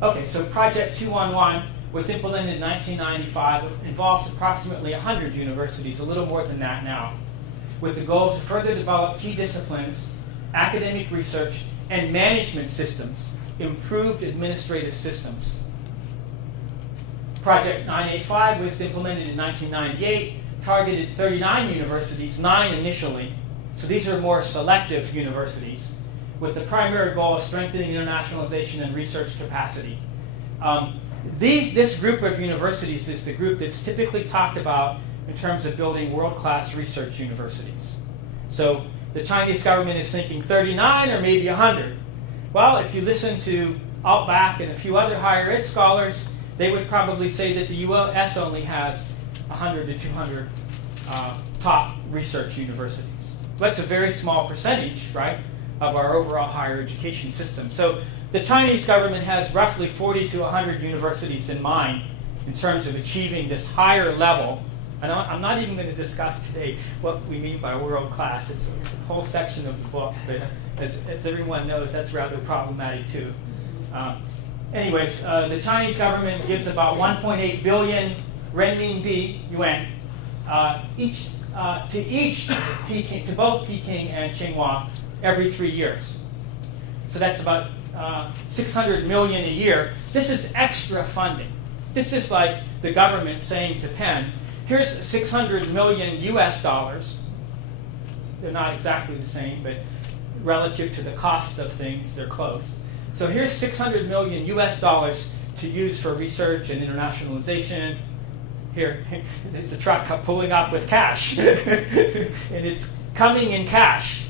Okay, so Project 211 was implemented in 1995. It involves approximately 100 universities, a little more than that now, with the goal to further develop key disciplines, academic research, and management systems, improved administrative systems. Project 985 was implemented in 1998, targeted 39 universities, 9 initially. So these are more selective universities, with the primary goal of strengthening internationalization and research capacity. This group of universities is the group that's typically talked about in terms of building world-class research universities. So the Chinese government is thinking 39 or maybe 100. Well, if you listen to Outback and a few other higher ed scholars, they would probably say that the U.S. only has 100 to 200 top research universities. That's a very small percentage, right, of our overall higher education system. So the Chinese government has roughly 40 to 100 universities in mind in terms of achieving this higher level. And I'm not even going to discuss today what we mean by world class. It's a whole section of the book, but as everyone knows, that's rather problematic too. Anyways, the Chinese government gives about 1.8 billion renminbi, yuan, to both Peking and Tsinghua every 3 years. So that's about 600 million a year. This is extra funding. This is like the government saying to Penn, here's 600 million US dollars. They're not exactly the same, but relative to the cost of things, they're close. So here's 600 million US dollars to use for research and internationalization. Here, there's a truck pulling up with cash, and it's coming in cash.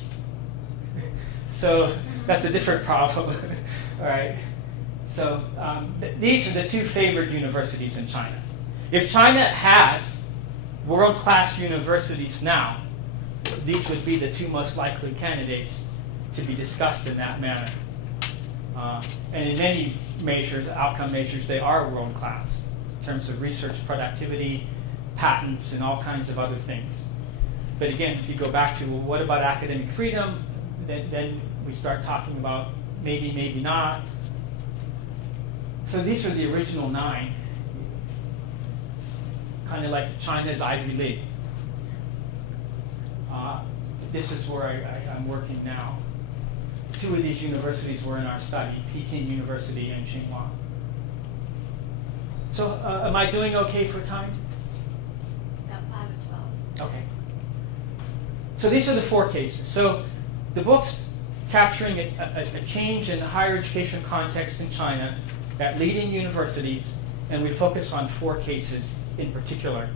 So that's a different problem. All right. So these are the two favored universities in China. If China has world-class universities now, these would be the two most likely candidates to be discussed in that manner. And in many measures, outcome measures, they are world-class in terms of research productivity, patents, and all kinds of other things. But again, if you go back to, well, what about academic freedom? Then we start talking about maybe, maybe not. So these are the original 9, kind of like China's Ivy League. This is where I'm working now. 2 of these universities were in our study, Peking University and Tsinghua. So am I doing okay for time? About 5 or 12. Okay. So these are the 4 cases. So the book's capturing a change in the higher education context in China at leading universities, and we focus on 4 cases in particular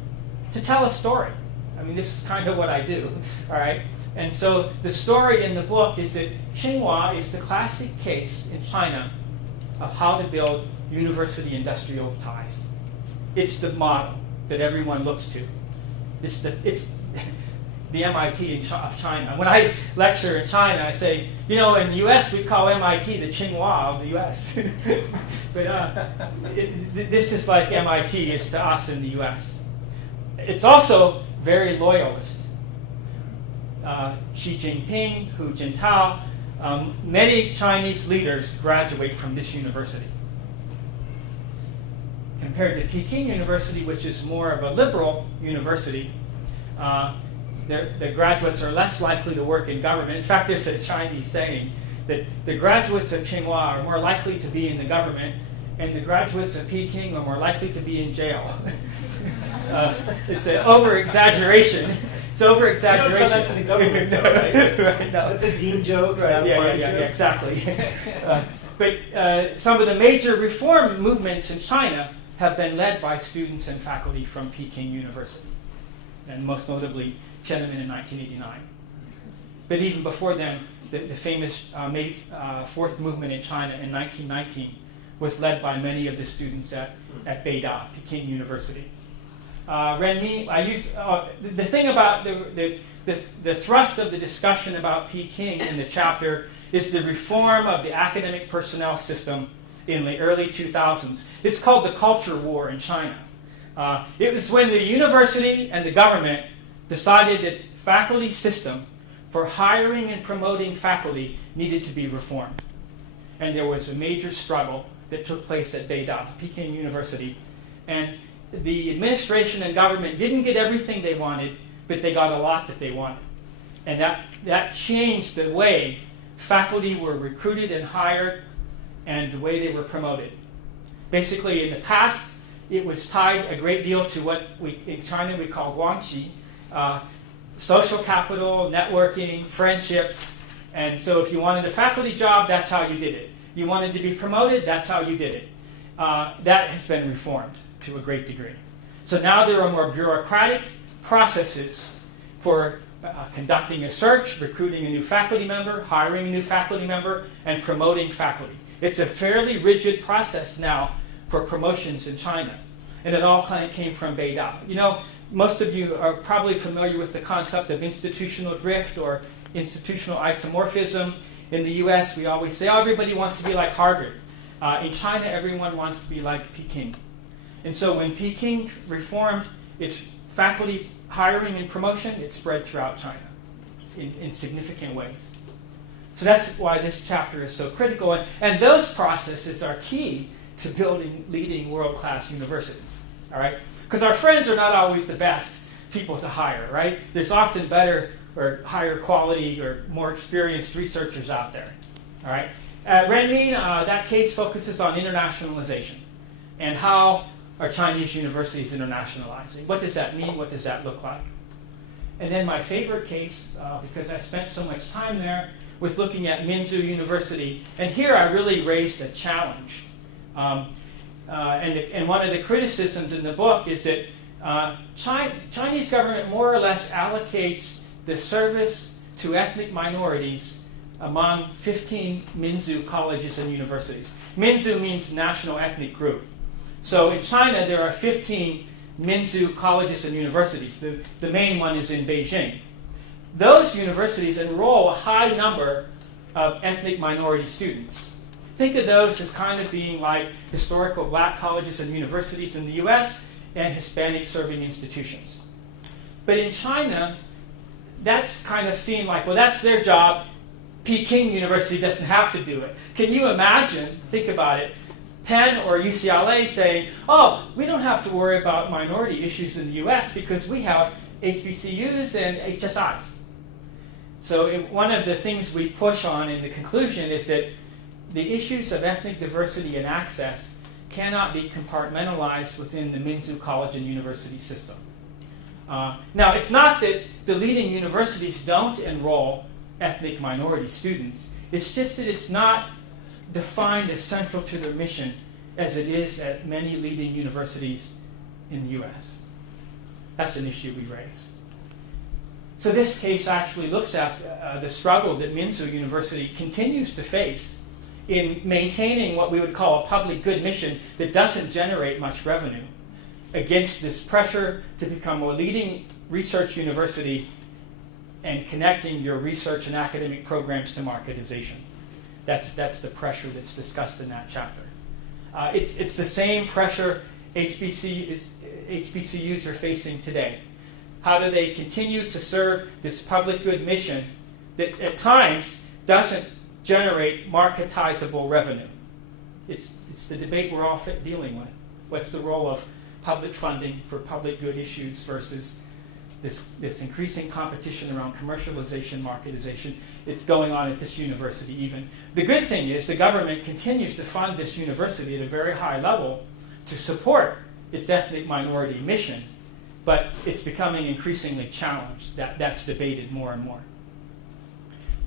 to tell a story. I mean, this is kind of what I do, all right? And so the story in the book is that Tsinghua is the classic case in China of how to build university-industrial ties. It's the model that everyone looks to. It's the MIT of China. When I lecture in China, I say, you know, in the U.S. we call MIT the Tsinghua of the U.S. But this is like MIT is to us in the U.S. It's also very loyalist. Xi Jinping, Hu Jintao, many Chinese leaders graduate from this university. Compared to Peking University, which is more of a liberal university, the graduates are less likely to work in government. In fact, there's a Chinese saying that the graduates of Tsinghua are more likely to be in the government, and the graduates of Peking are more likely to be in jail. It's an over-exaggeration. It's over-exaggeration. You don't tell that to the government, though, right? Right, no. That's a dean joke. Right, yeah, exactly. But some of the major reform movements in China have been led by students and faculty from Peking University, and most notably Tiananmen in 1989. But even before then, the famous May 4th movement in China in 1919 was led by many of the students at Beida, Peking University. Renmin, the thing about the thrust of the discussion about Peking in the chapter is the reform of the academic personnel system in the early 2000s. It's called the culture war in China. It was when the university and the government decided that the faculty system for hiring and promoting faculty needed to be reformed. And there was a major struggle that took place at Beida, Peking University. And the administration and government didn't get everything they wanted, but they got a lot that they wanted. And that changed the way faculty were recruited and hired and the way they were promoted. Basically, in the past, it was tied a great deal to what in China we call guangqi, social capital, networking, friendships. And so if you wanted a faculty job, that's how you did it. You wanted to be promoted, that's how you did it. That has been reformed to a great degree. So now there are more bureaucratic processes for conducting a search, recruiting a new faculty member, hiring a new faculty member, and promoting faculty. It's a fairly rigid process now for promotions in China. And it all kind of came from Beida. You know, most of you are probably familiar with the concept of institutional drift or institutional isomorphism. In the US, we always say, oh, everybody wants to be like Harvard. In China, everyone wants to be like Peking. And so when Peking reformed its faculty hiring and promotion, it spread throughout China in significant ways. So that's why this chapter is so critical. And those processes are key to building leading world-class universities. All right? Because our friends are not always the best people to hire, right? There's often better or higher quality or more experienced researchers out there. All right? At Renmin, that case focuses on internationalization and how are Chinese universities internationalizing. What does that mean? What does that look like? And then my favorite case, because I spent so much time there, was looking at Minzu University. And here I really raised a challenge. And one of the criticisms in the book is that Chinese government more or less allocates the service to ethnic minorities among 15 Minzu colleges and universities. Minzu means national ethnic group. So in China, there are 15 Minzu colleges and universities. The main one is in Beijing. Those universities enroll a high number of ethnic minority students. Think of those as kind of being like historical black colleges and universities in the US and Hispanic serving institutions. But in China, that's kind of seen like, well, that's their job. Peking University doesn't have to do it. Can you imagine, think about it, Penn or UCLA saying, oh, we don't have to worry about minority issues in the US because we have HBCUs and HSIs. So one of the things we push on in the conclusion is that the issues of ethnic diversity and access cannot be compartmentalized within the Minzu college and university system. Now, it's not that the leading universities don't enroll ethnic minority students. It's just that it's not defined as central to their mission as it is at many leading universities in the US. That's an issue we raise. So this case actually looks at the struggle that Minzu University continues to face in maintaining what we would call a public good mission that doesn't generate much revenue against this pressure to become a leading research university and connecting your research and academic programs to marketization. That's the pressure that's discussed in that chapter. It's the same pressure HBCUs are facing today. How do they continue to serve this public good mission that at times doesn't generate marketizable revenue? It's the debate we're all dealing with. What's the role of public funding for public good issues versus this increasing competition around commercialization, marketization? It's going on at this university even. The good thing is the government continues to fund this university at a very high level to support its ethnic minority mission, but it's becoming increasingly challenged. That's debated more and more.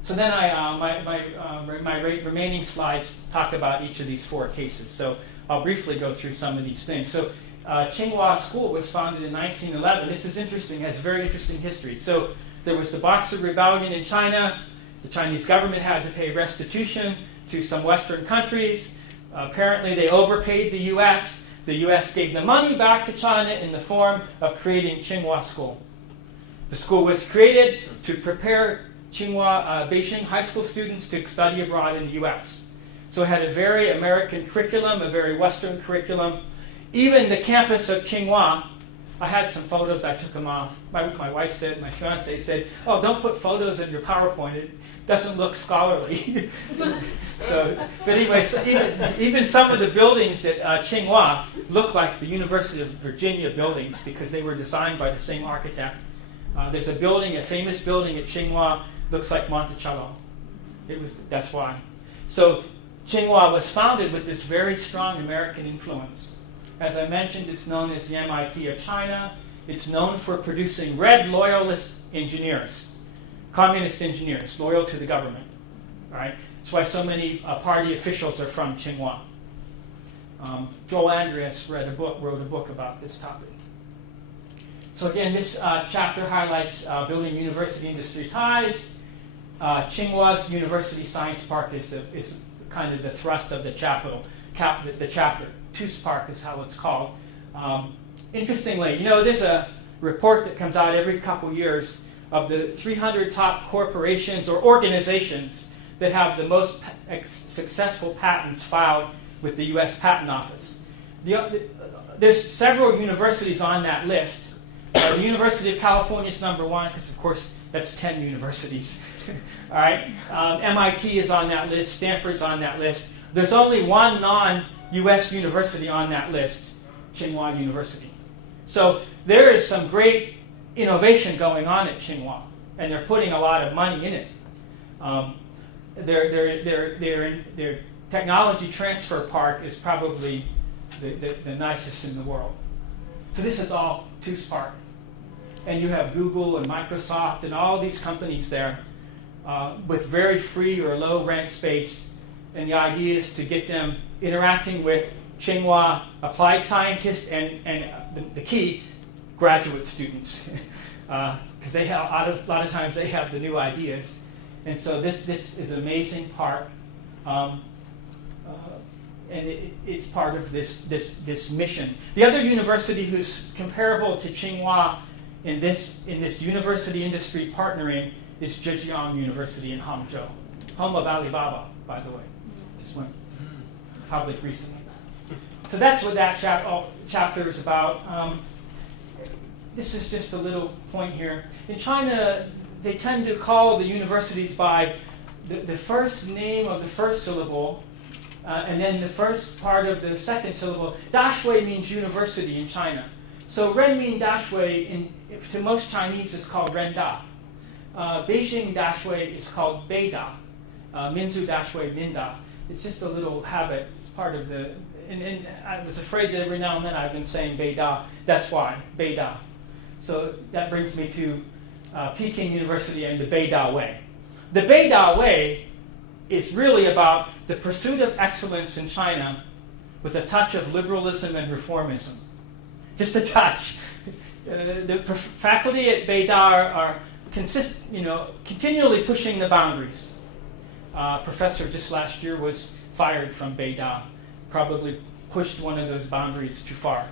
So then my remaining slides talk about each of these four cases. So I'll briefly go through some of these things. So Tsinghua School was founded in 1911. This is interesting, has very interesting history. So there was the Boxer Rebellion in China. The Chinese government had to pay restitution to some Western countries. Apparently they overpaid the U.S. The U.S. gave the money back to China in the form of creating Tsinghua School. The school was created to prepare Beijing high school students to study abroad in the U.S. So it had a very American curriculum, a very Western curriculum. Even the campus of Tsinghua, I had some photos, I took them off. My wife said, my fiance said, oh, don't put photos in your PowerPoint, it doesn't look scholarly. But anyway, so even some of the buildings at Tsinghua look like the University of Virginia buildings because they were designed by the same architect. There's a building, a famous building at Tsinghua, looks like Monticello. That's why. So Tsinghua was founded with this very strong American influence. As I mentioned, it's known as the MIT of China. It's known for producing red loyalist engineers, communist engineers, loyal to the government. All right? That's why so many party officials are from Tsinghua. Joel Andreas wrote a book about this topic. So again, this chapter highlights building university-industry ties. Tsinghua's University Science Park is kind of the thrust of the chapter. TUS Park is how it's called. Interestingly, there's a report that comes out every couple years of the 300 top corporations or organizations that have the most successful patents filed with the U.S. Patent Office. There's several universities on that list. The University of California is number one because, of course, that's 10 universities. All right. MIT is on that list. Stanford's on that list. There's only one non-U.S. university on that list, Tsinghua University. So there is some great innovation going on at Tsinghua, and they're putting a lot of money in it. Their technology transfer park is probably the nicest in the world. So this is all TUS Park. And you have Google and Microsoft and all these companies there with very free or low rent space. And the idea is to get them interacting with Tsinghua applied scientists and the key, graduate students. Because they have a lot of times they have the new ideas. And so this is an amazing park. And it's part of this mission. The other university who's comparable to Tsinghua in this university industry partnering is Zhejiang University in Hangzhou, home of Alibaba, by the way. Just went public recently. So that's what that chapter is about. This is just a little point here. In China, they tend to call the universities by the first name of the first syllable and then the first part of the second syllable. Dashui means university in China. So Renmin Dashui to most Chinese is called Renda. Beijing Dashui is called Beida. Minzu Dashui, Minda. It's just a little habit. It's part of the... And I was afraid that every now and then I've been saying Beida. That's why, Beida. So that brings me to Peking University and the Beida Way. The Beida Way is really about the pursuit of excellence in China with a touch of liberalism and reformism. Just a touch. The faculty at Beida are continually pushing the boundaries. Professor just last year was fired from Beida, probably pushed one of those boundaries too far.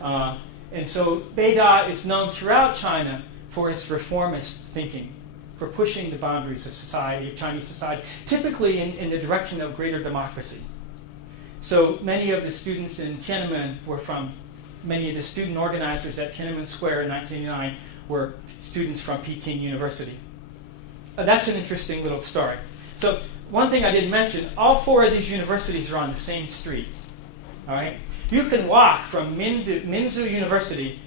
And so Beida is known throughout China for its reformist thinking, for pushing the boundaries of society, of Chinese society, typically in the direction of greater democracy. So many of the students in Tiananmen many of the student organizers at Tiananmen Square in 1989 were students from Peking University. That's an interesting little story. So one thing I didn't mention, all four of these universities are on the same street. All right? You can walk from Minzu University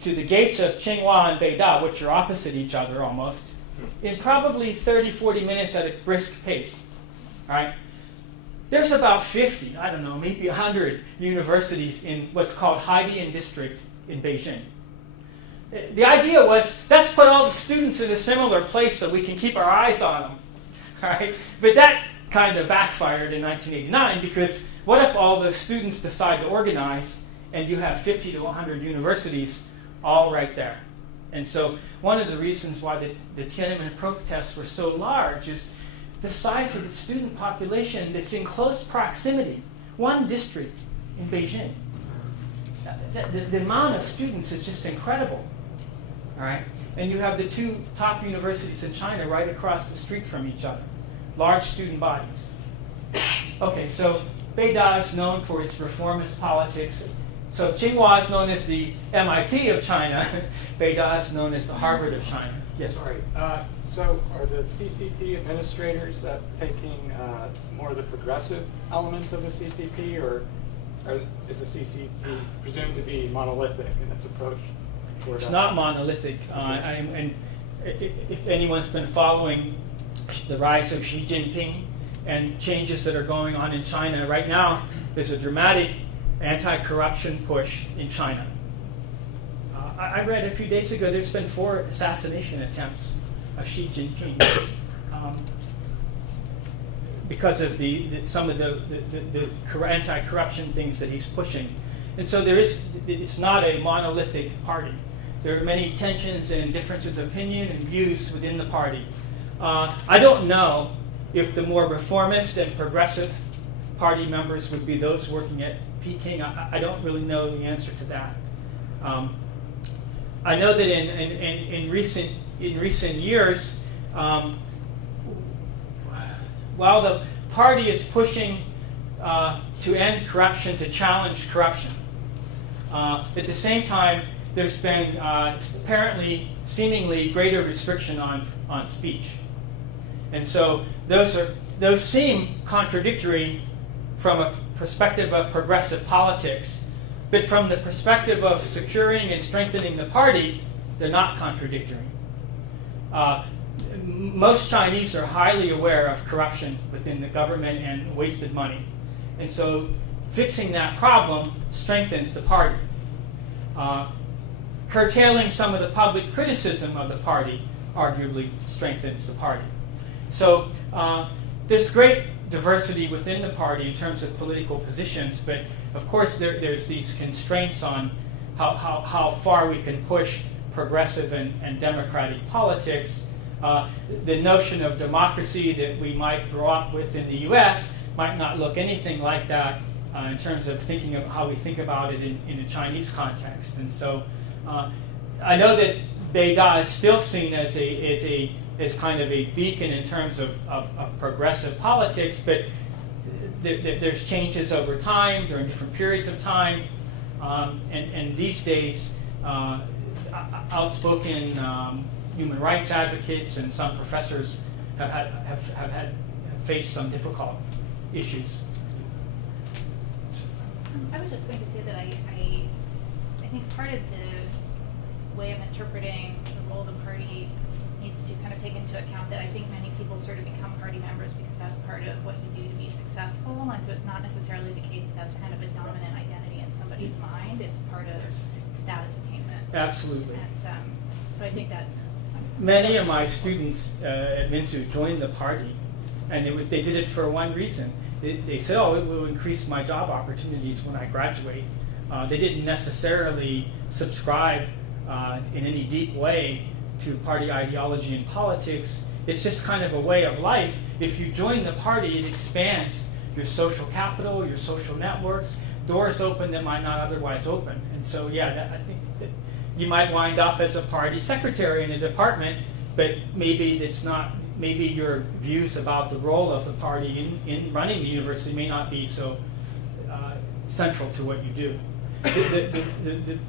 to the gates of Tsinghua and Beida, which are opposite each other almost, in probably 30, 40 minutes at a brisk pace. All right? There's about 50, I don't know, maybe 100 universities in what's called Haidian District in Beijing. The idea was, let's put all the students in a similar place so we can keep our eyes on them. All right? But that kind of backfired in 1989, because what if all the students decide to organize and you have 50 to 100 universities all right there? And so one of the reasons why the Tiananmen protests were so large is the size of the student population that's in close proximity, one district in Beijing. The amount of students is just incredible. All right? And you have the two top universities in China right across the street from each other. Large student bodies. Okay, so Beida is known for its reformist politics. So Tsinghua is known as the MIT of China. Beida is known as the Harvard of China. Yes? Sorry. So are the CCP administrators taking more of the progressive elements of the CCP, or is the CCP presumed to be monolithic in its approach? It's not monolithic. And if anyone's been following the rise of Xi Jinping and changes that are going on in China, right now there's a dramatic anti-corruption push in China. I read a few days ago there's been 4 assassination attempts of Xi Jinping because of some of the anti-corruption things that he's pushing. And so it's not a monolithic party. There are many tensions and differences of opinion and views within the party. I don't know if the more reformist and progressive party members would be those working at Peking. I don't really know the answer to that. I know that in recent years, while the party is pushing to end corruption, to challenge corruption, at the same time, there's been apparently, seemingly greater restriction on speech. And so those seem contradictory from a perspective of progressive politics, but from the perspective of securing and strengthening the party, they're not contradictory. Most Chinese are highly aware of corruption within the government and wasted money. And so fixing that problem strengthens the party. Curtailing some of the public criticism of the party arguably strengthens the party. So there's great diversity within the party in terms of political positions, but of course there's these constraints on how far we can push progressive and democratic politics. The notion of democracy that we might grow up with in the US might not look anything like that in terms of thinking of how we think about it in a Chinese context. And so I know that Beida is still seen as kind of a beacon in terms of progressive politics, but there's changes over time, during different periods of time, and these days outspoken human rights advocates and some professors have faced some difficult issues. I was just going to say that I think part of the way of interpreting the role of the party needs to kind of take into account that I think many people sort of become party members because that's part of what you do to be successful, and so it's not necessarily the case that that's kind of a dominant identity in somebody's mind. It's part of status attainment. Absolutely. And so I think that many of my students at Minzu joined the party, and they did it for one reason. They said, "Oh, it will increase my job opportunities when I graduate." They didn't necessarily subscribe in any deep way to party ideology and politics. It's just kind of a way of life. If you join the party, it expands your social capital, your social networks, doors open that might not otherwise open. And so, yeah, I think that you might wind up as a party secretary in a department, but maybe it's not. Maybe your views about the role of the party in running the university may not be so central to what you do.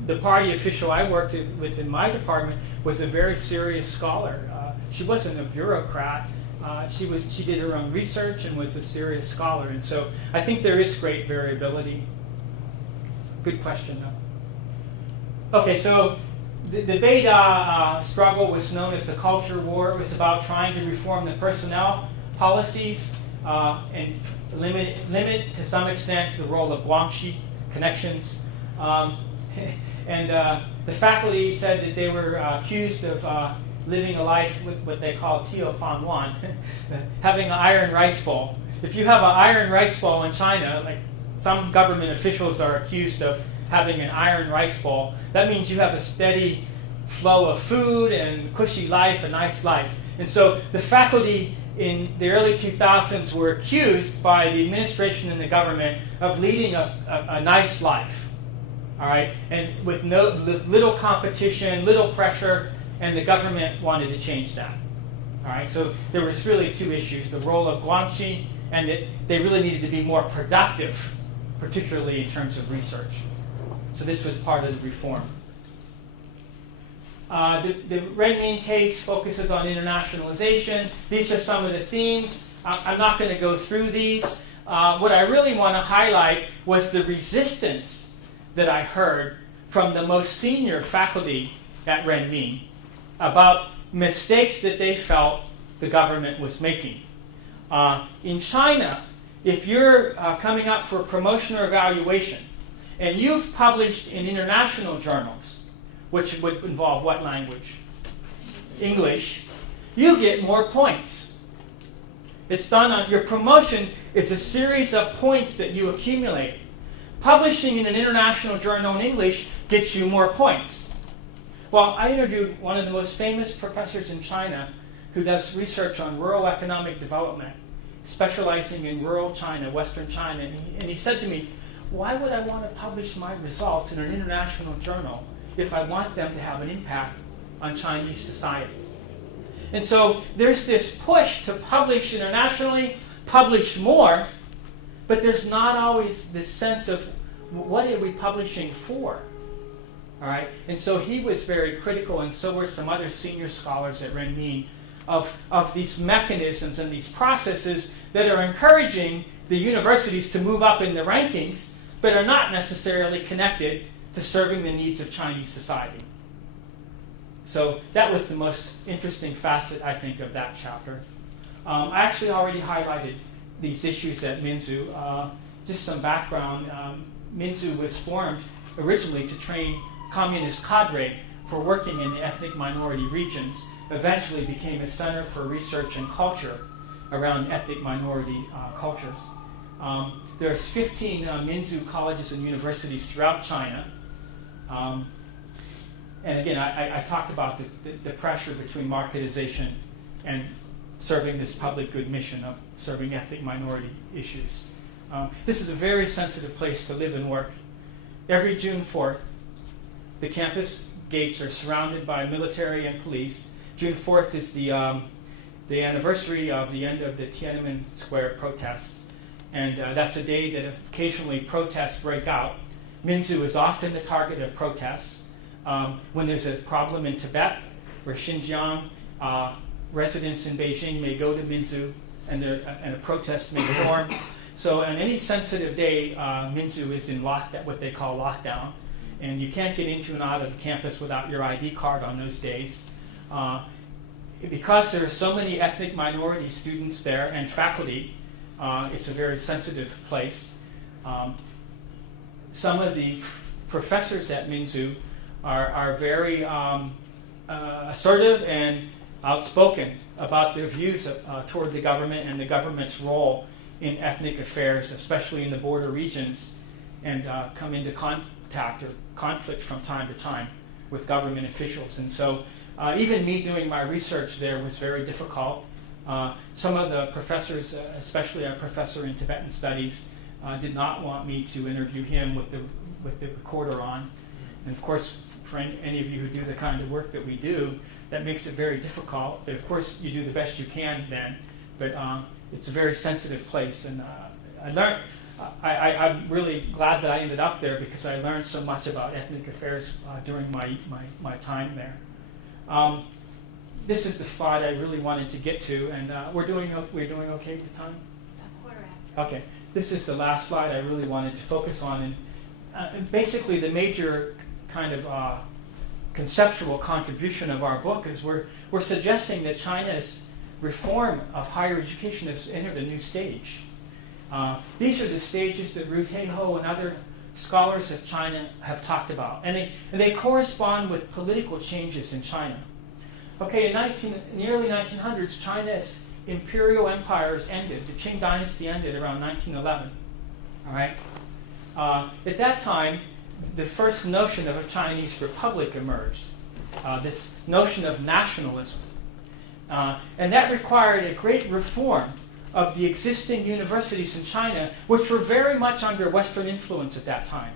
The party official I worked with in my department was a very serious scholar. She wasn't a bureaucrat. She did her own research and was a serious scholar. And so I think there is great variability. Good question, though. Okay, so the Beida struggle was known as the Culture War. It was about trying to reform the personnel policies and limit to some extent the role of Guangxi connections. And the faculty said that they were accused of living a life with what they call Tio Fan Wan, having an iron rice bowl. if you have an iron rice bowl in China, like some government officials are accused of having an iron rice bowl, that means you have a steady flow of food and cushy life, a nice life. And so the faculty in the early 2000s were accused by the administration and the government of leading a nice life, all right, and with little competition, little pressure, and the government wanted to change that. All right, so there was really two issues: the role of guanxi, and that they really needed to be more productive, particularly in terms of research. So this was part of the reform. The Renmin case focuses on internationalization. These are some of the themes. I'm not going to go through these. What I really want to highlight was the resistance that I heard from the most senior faculty at Renmin about mistakes that they felt the government was making. In China, if you're coming up for promotion or evaluation, and you've published in international journals, which would involve what language? English, you get more points. It's done on your promotion is a series of points that you accumulate. Publishing in an international journal in English gets you more points. Well, I interviewed one of the most famous professors in China who does research on rural economic development, specializing in rural China, Western China, and he said to me, why would I want to publish my results in an international journal if I want them to have an impact on Chinese society? And so there's this push to publish internationally, publish more, but there's not always this sense of what are we publishing for? All right? And so he was very critical, and so were some other senior scholars at Renmin, of these mechanisms and these processes that are encouraging the universities to move up in the rankings, but are not necessarily connected to serving the needs of Chinese society. So that was the most interesting facet, I think, of that chapter. I actually already highlighted these issues at Minzu. Just some background. Minzu was formed originally to train communist cadre for working in the ethnic minority regions, eventually became a center for research and culture around ethnic minority cultures. There's 15 Minzu colleges and universities throughout China. And again, I talked about the pressure between marketization and serving this public good mission of serving ethnic minority issues. This is a very sensitive place to live and work. Every June 4th, the campus gates are surrounded by military and police. June 4th is the anniversary of the end of the Tiananmen Square protests. And that's a day that occasionally protests break out. Minzu is often the target of protests. When there's a problem in Tibet or Xinjiang, residents in Beijing may go to Minzu and a protest may form. So on any sensitive day, Minzu is in what they call lockdown. And you can't get into and out of the campus without your ID card on those days. Because there are so many ethnic minority students there and faculty, it's a very sensitive place. Some of the professors at Minzu are very assertive and outspoken about their views toward the government and the government's role in ethnic affairs, especially in the border regions, and come into contact or conflict from time to time with government officials. And so even me doing my research there was very difficult. Some of the professors, especially our professor in Tibetan studies, did not want me to interview him with the recorder on. And of course, for any of you who do the kind of work that we do, that makes it very difficult. But of course, you do the best you can then. But it's a very sensitive place. And I learned, I'm really glad that I ended up there because I learned so much about ethnic affairs during my time there. This is the slide I really wanted to get to, and we're doing okay with the time? A quarter after. Okay. This is the last slide I really wanted to focus on. And basically the major kind of conceptual contribution of our book is we're suggesting that China's reform of higher education has entered a new stage. These are the stages that Ruth Heiho and other scholars of China have talked about. And they correspond with political changes in China. Okay, in the early 1900s, China imperial empires ended. The Qing dynasty ended around 1911. All right. At that time, the first notion of a Chinese republic emerged. This notion of nationalism, and that required a great reform of the existing universities in China, which were very much under Western influence at that time.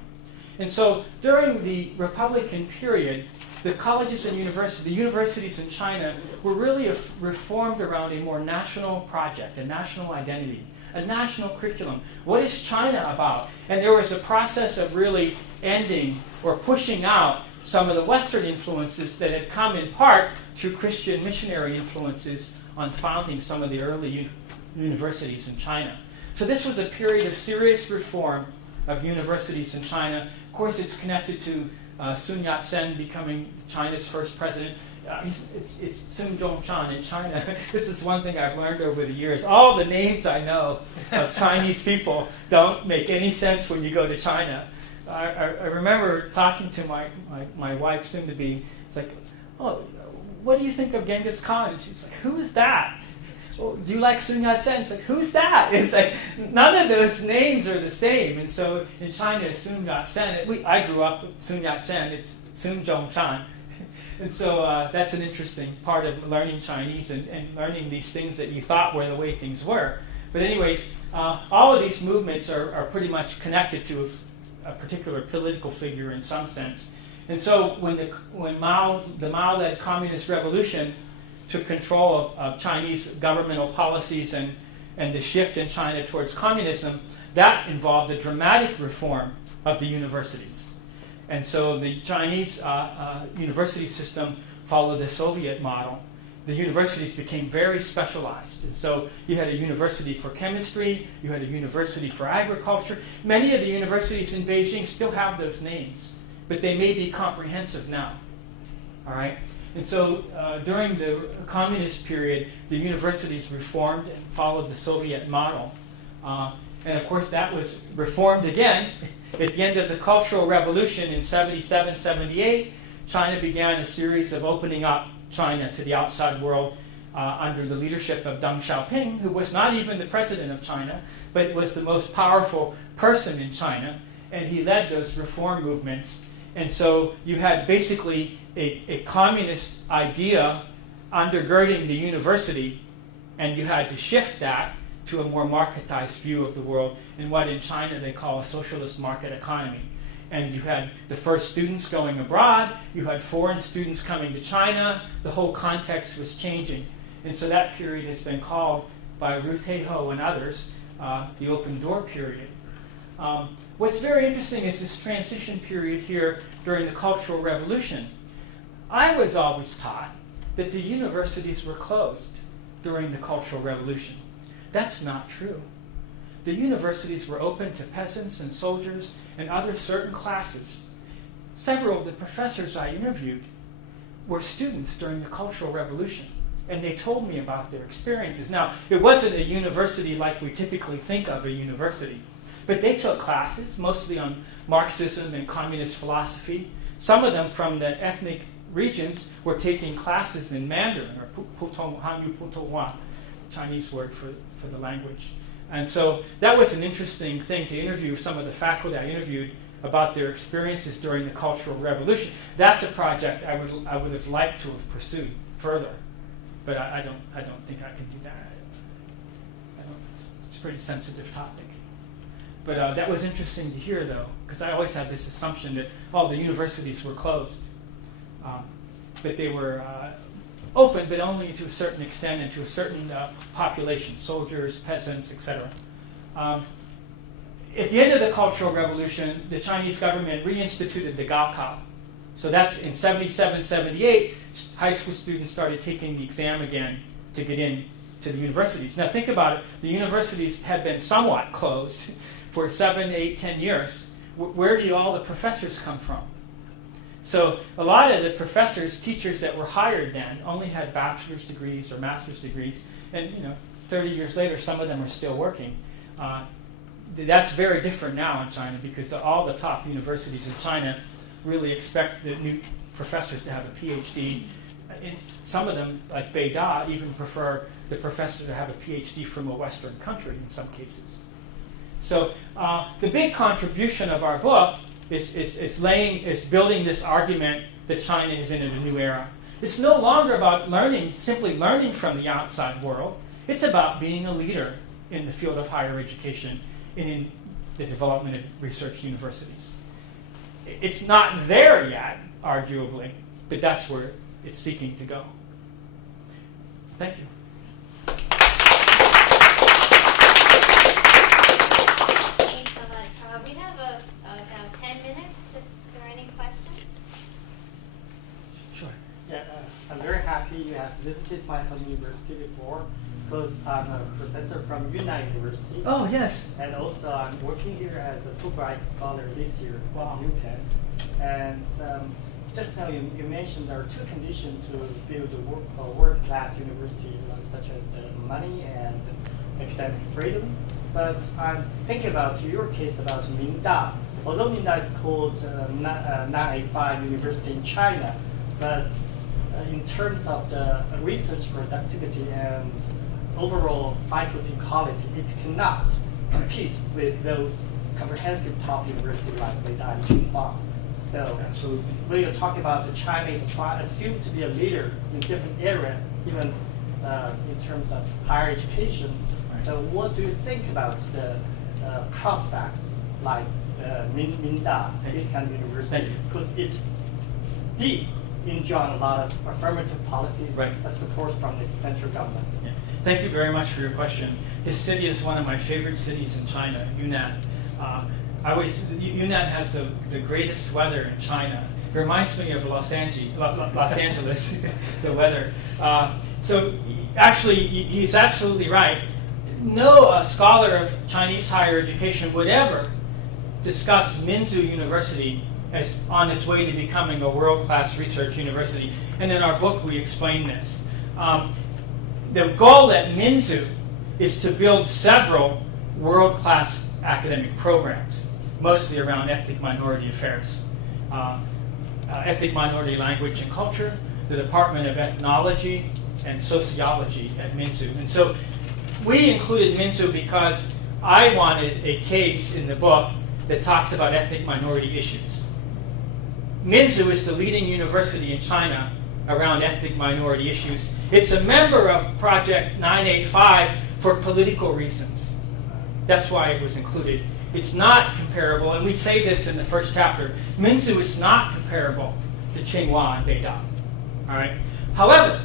And so during the Republican period, the colleges and the universities in China were really reformed around a more national project, a national identity, a national curriculum. What is China about? And there was a process of really ending or pushing out some of the Western influences that had come in part through Christian missionary influences on founding some of the early universities in China. So this was a period of serious reform of universities in China. Of course, it's connected to Sun Yat-sen becoming China's first president. It's Sun Zhongshan in China. This is one thing I've learned over the years. All the names I know of Chinese people don't make any sense when you go to China. I remember talking to my wife, soon to be. It's like, oh, what do you think of Genghis Khan? And she's like, who is that? Oh, do you like Sun Yat-sen? It's like, who's that? It's like, none of those names are the same. And so in China, Sun Yat-sen, I grew up with Sun Yat-sen, it's Sun Zhongshan. And so that's an interesting part of learning Chinese and learning these things that you thought were the way things were. But anyways, all of these movements are pretty much connected to a particular political figure in some sense. And so when the Mao-led communist revolution took control of Chinese governmental policies and the shift in China towards communism, that involved a dramatic reform of the universities. And so the Chinese university system followed the Soviet model. The universities became very specialized. And so you had a university for chemistry, you had a university for agriculture. Many of the universities in Beijing still have those names, but they may be comprehensive now. All right? And so during the communist period, the universities reformed and followed the Soviet model. And of course, that was reformed again at the end of the Cultural Revolution in 77, 78. China began a series of opening up China to the outside world under the leadership of Deng Xiaoping, who was not even the president of China, but was the most powerful person in China. And he led those reform movements. And so you had basically a communist idea undergirding the university, and you had to shift that to a more marketized view of the world in what in China they call a socialist market economy. And you had the first students going abroad, you had foreign students coming to China, the whole context was changing. And so that period has been called by Ru Taiho and others the open door period. What's very interesting is this transition period here during the Cultural Revolution. I was always taught that the universities were closed during the Cultural Revolution. That's not true. The universities were open to peasants and soldiers and other certain classes. Several of the professors I interviewed were students during the Cultural Revolution, and they told me about their experiences. Now, it wasn't a university like we typically think of a university, but they took classes, mostly on Marxism and communist philosophy. Some of them from the ethnic regions were taking classes in Mandarin, or Hanyu Putonghua, Chinese word for the language. And so that was an interesting thing to interview some of the faculty I interviewed about their experiences during the Cultural Revolution. That's a project I would have liked to have pursued further, but I don't think I can do that. It's a pretty sensitive topic. But that was interesting to hear, though, because I always had this assumption that the universities were closed, but they were open, but only to a certain extent and to a certain population, soldiers, peasants, etc. At the end of the Cultural Revolution, the Chinese government reinstituted the Gaokao. So that's in 77, 78, high school students started taking the exam again to get in to the universities. Now think about it, the universities had been somewhat closed for 7, 8, 10 years. Where do all the professors come from? So a lot of the professors, teachers that were hired then only had bachelor's degrees or master's degrees, and 30 years later, some of them are still working. That's very different now in China because all the top universities in China really expect the new professors to have a PhD some of them, like Beida, even prefer the professor to have a PhD from a Western country in some cases. So the big contribution of our book is building this argument that China is in a new era. It's no longer about simply learning from the outside world. It's about being a leader in the field of higher education and in the development of research universities. It's not there yet, arguably, but that's where it's seeking to go. Thank you. Thanks so much. We have about 10 minutes if there are any questions. Sure. Yeah, I'm very happy you have visited my home university before, because I'm a professor from Yunnan University. Oh, yes. And also I'm working here as a Fulbright scholar this year Wow. at UPenn. And just now you mentioned there are two conditions to build a world-class university, such as the money and academic freedom. But I'm thinking about your case about Minda. Although Minda is called 985 University in China, but in terms of the research productivity and overall faculty quality, it cannot compete with those comprehensive top universities like Beida and Tsinghua. So Absolutely. when you talk about China is assumed to be a leader in different areas, even in terms of higher education. Right. So what do you think about the prospect like Minda, this kind of university? Because it's deep enjoying a lot of affirmative policies, Right. support from the central government. Yeah. Thank you very much for your question. This city is one of my favorite cities in China, Yunnan. Yunnan has the greatest weather in China. It reminds me of Los Angeles, the weather. So actually, he's absolutely right. No scholar of Chinese higher education would ever discuss Minzu University as on its way to becoming a world-class research university. And in our book, we explain this. The goal at Minzu is to build several world-class academic programs, mostly around ethnic minority affairs. Ethnic minority language and culture, the Department of Ethnology and Sociology at Minzu. And so we included Minzu because I wanted a case in the book that talks about ethnic minority issues. Minzu is the leading university in China around ethnic minority issues. It's a member of Project 985 for political reasons. That's why it was included. It's not comparable, and we say this in the first chapter. Minzu is not comparable to Tsinghua and Beida. All right. However,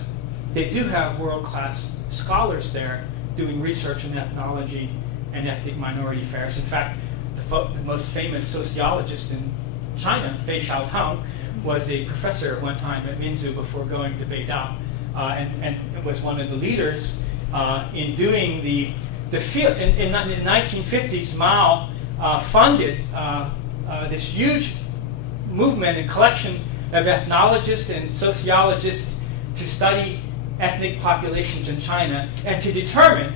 they do have world-class scholars there doing research in ethnology and ethnic minority affairs. In fact, the most famous sociologist in China, Fei Xiaotang, was a professor at one time at Minzu before going to Beida, and was one of the leaders in doing the field. In the 1950s, Mao funded this huge movement and collection of ethnologists and sociologists to study ethnic populations in China and to determine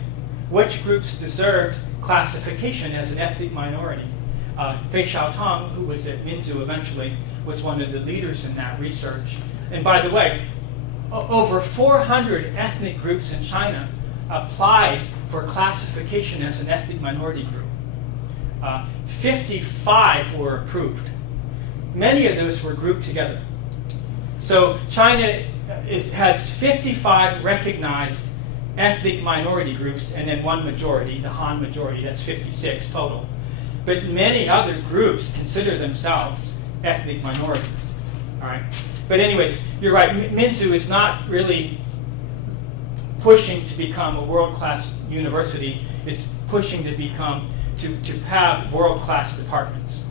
which groups deserved classification as an ethnic minority. Fei Xiaotang, who was at Minzu eventually, was one of the leaders in that research. And by the way, over 400 ethnic groups in China applied for classification as an ethnic minority group. 55 were approved. Many of those were grouped together. So China has 55 recognized ethnic minority groups and then one majority, the Han majority, that's 56 total. But many other groups consider themselves ethnic minorities. All right. But anyways, you're right. Minzu is not really pushing to become a world-class university. It's pushing to have world-class departments.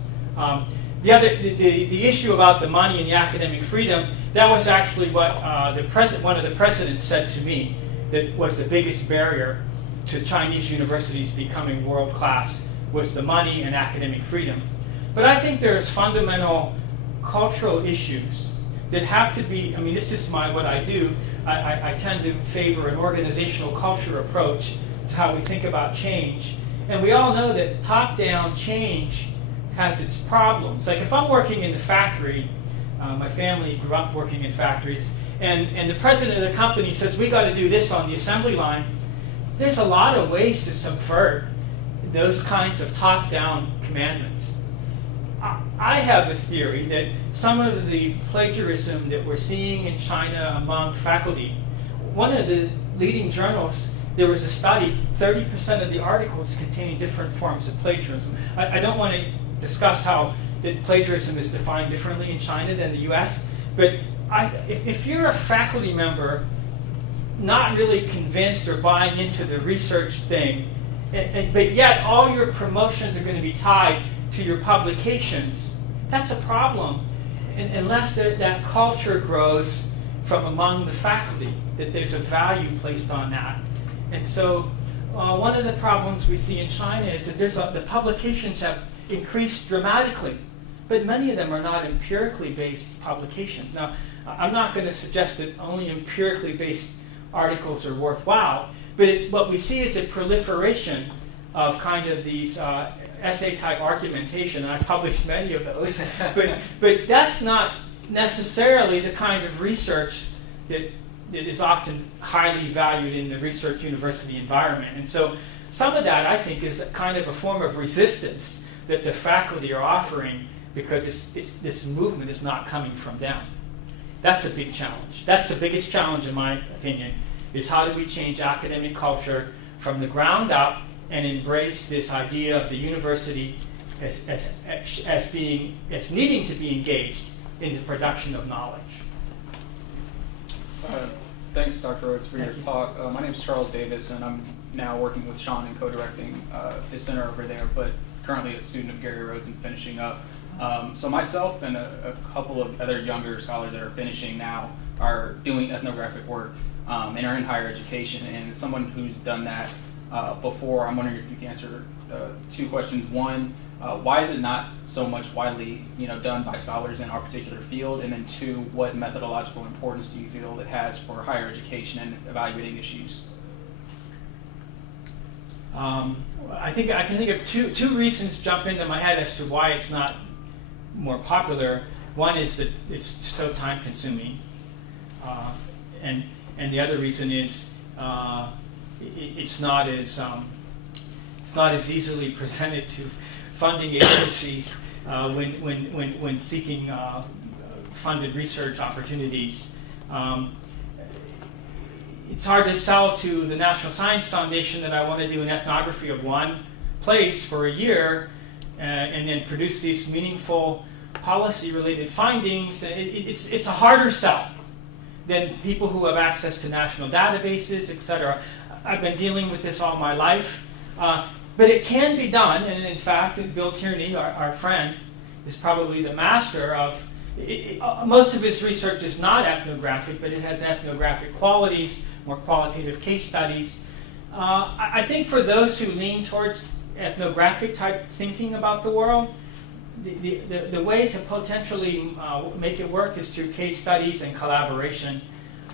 The issue about the money and the academic freedom, that was actually what one of the presidents said to me that was the biggest barrier to Chinese universities becoming world-class, was the money and academic freedom. But I think there's fundamental cultural issues that have to be, this is what I do. I tend to favor an organizational culture approach to how we think about change. And we all know that top-down change has its problems. Like if I'm working in the factory My family grew up working in factories, and the president of the company says, we got to do this on the assembly line. There's a lot of ways to subvert those kinds of top-down commandments. I have a theory that some of the plagiarism that we're seeing in China among faculty, one of the leading journals, there was a study, 30% of the articles containing different forms of plagiarism. I don't want to discuss how that plagiarism is defined differently in China than the US, but if you're a faculty member not really convinced or buying into the research thing, but yet all your promotions are going to be tied to your publications, that's a problem unless that culture grows from among the faculty, that there's a value placed on that. And so one of the problems we see in China is that the publications have increased dramatically, but many of them are not empirically based publications. Now, I'm not going to suggest that only empirically based articles are worthwhile, but what we see is a proliferation of kind of these essay-type argumentation, and I published many of those, but that's not necessarily the kind of research that is often highly valued in the research university environment. And so some of that, I think, is a kind of a form of resistance that the faculty are offering because this movement is not coming from them. That's a big challenge. That's the biggest challenge, in my opinion, is how do we change academic culture from the ground up and embrace this idea of the university as needing to be engaged in the production of knowledge. Thanks, Dr. Rhoads, for your talk. My name is Charles Davis, and I'm now working with Sean and co-directing his center over there, but currently a student of Gary Rhoads and finishing up. So myself and a couple of other younger scholars that are finishing now are doing ethnographic work and are in higher education. And as someone who's done that before, I'm wondering if you can answer two questions. One, why is it not so much widely done by scholars in our particular field? And then two, what methodological importance do you feel it has for higher education and evaluating issues? I think I can think of two reasons jump into my head as to why it's not more popular. One is that it's so time consuming, and the other reason is it's not as easily presented to funding agencies when seeking funded research opportunities. It's hard to sell to the National Science Foundation that I want to do an ethnography of one place for a year and then produce these meaningful policy-related findings. It's a harder sell than people who have access to national databases, etc. I've been dealing with this all my life, but it can be done. And in fact, Bill Tierney, our friend, is probably the master of most of his research is not ethnographic, but it has ethnographic qualities, more qualitative case studies. I think for those who lean towards ethnographic type thinking about the world, the way to potentially make it work is through case studies and collaboration.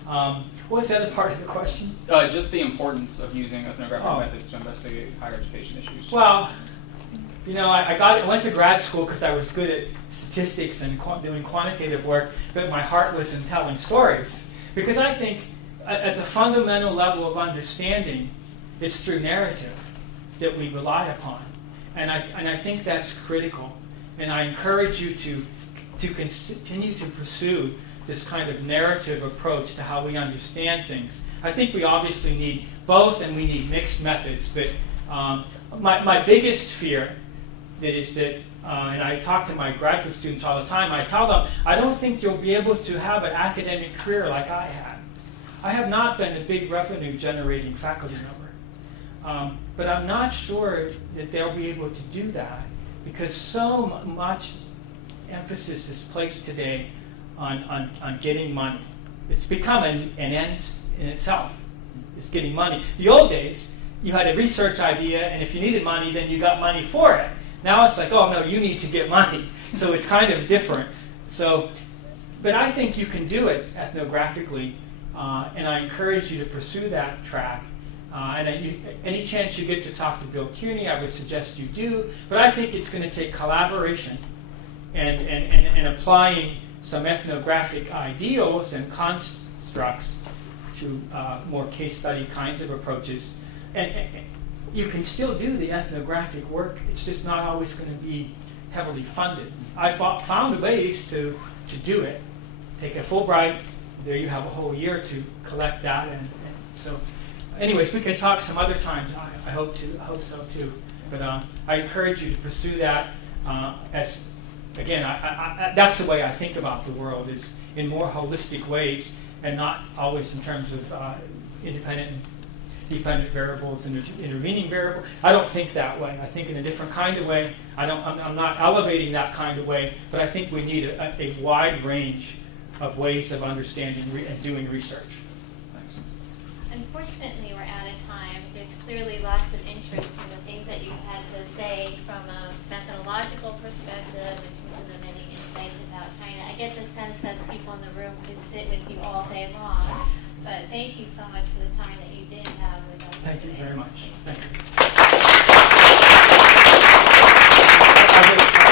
What was the other part of the question? Just the importance of using ethnographic methods to investigate higher education issues. Well, I went to grad school because I was good at statistics and doing quantitative work, but my heart was in telling stories. Because I think at the fundamental level of understanding, it's through narrative that we rely upon. And I think that's critical. And I encourage you to continue to pursue this kind of narrative approach to how we understand things. I think we obviously need both, and we need mixed methods. But my biggest fear is that, and I talk to my graduate students all the time, I tell them, I don't think you'll be able to have an academic career like I had. I have not been a big revenue-generating faculty member. But I'm not sure that they'll be able to do that because so much emphasis is placed today on getting money. It's become an end in itself. It's getting money. The old days, you had a research idea, and if you needed money, then you got money for it. Now it's like, oh no, you need to get money. So it's kind of different. But I think you can do it ethnographically, and I encourage you to pursue that track. And any chance you get to talk to Bill Tierney, I would suggest you do. But I think it's going to take collaboration and applying some ethnographic ideals and constructs to more case study kinds of approaches. And you can still do the ethnographic work. It's just not always going to be heavily funded. I found ways to do it. Take a Fulbright, there you have a whole year to collect data. And so, anyways, we can talk some other times. I hope so too. But I encourage you to pursue that as, again, that's the way I think about the world, is in more holistic ways and not always in terms of independent and dependent variables and intervening variable. I don't think that way. I think in a different kind of way. I'm not elevating that kind of way, but I think we need a wide range of ways of understanding and doing research. Thanks. Unfortunately, we're out of time. There's clearly lots of interest in the things that you've had to say from a methodological perspective in terms of the many insights about China. I get the sense that the people in the room could sit with you all day long. But thank you so much for the time that you did have with us Thank you today. very much. Thank you.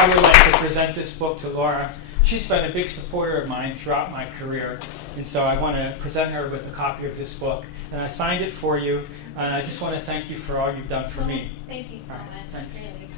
I would like to present this book to Laura. She's been a big supporter of mine throughout my career, and so I want to present her with a copy of this book. And I signed it for you, and I just want to thank you for all you've done for me. Thank you so All right, much. thanks. Really.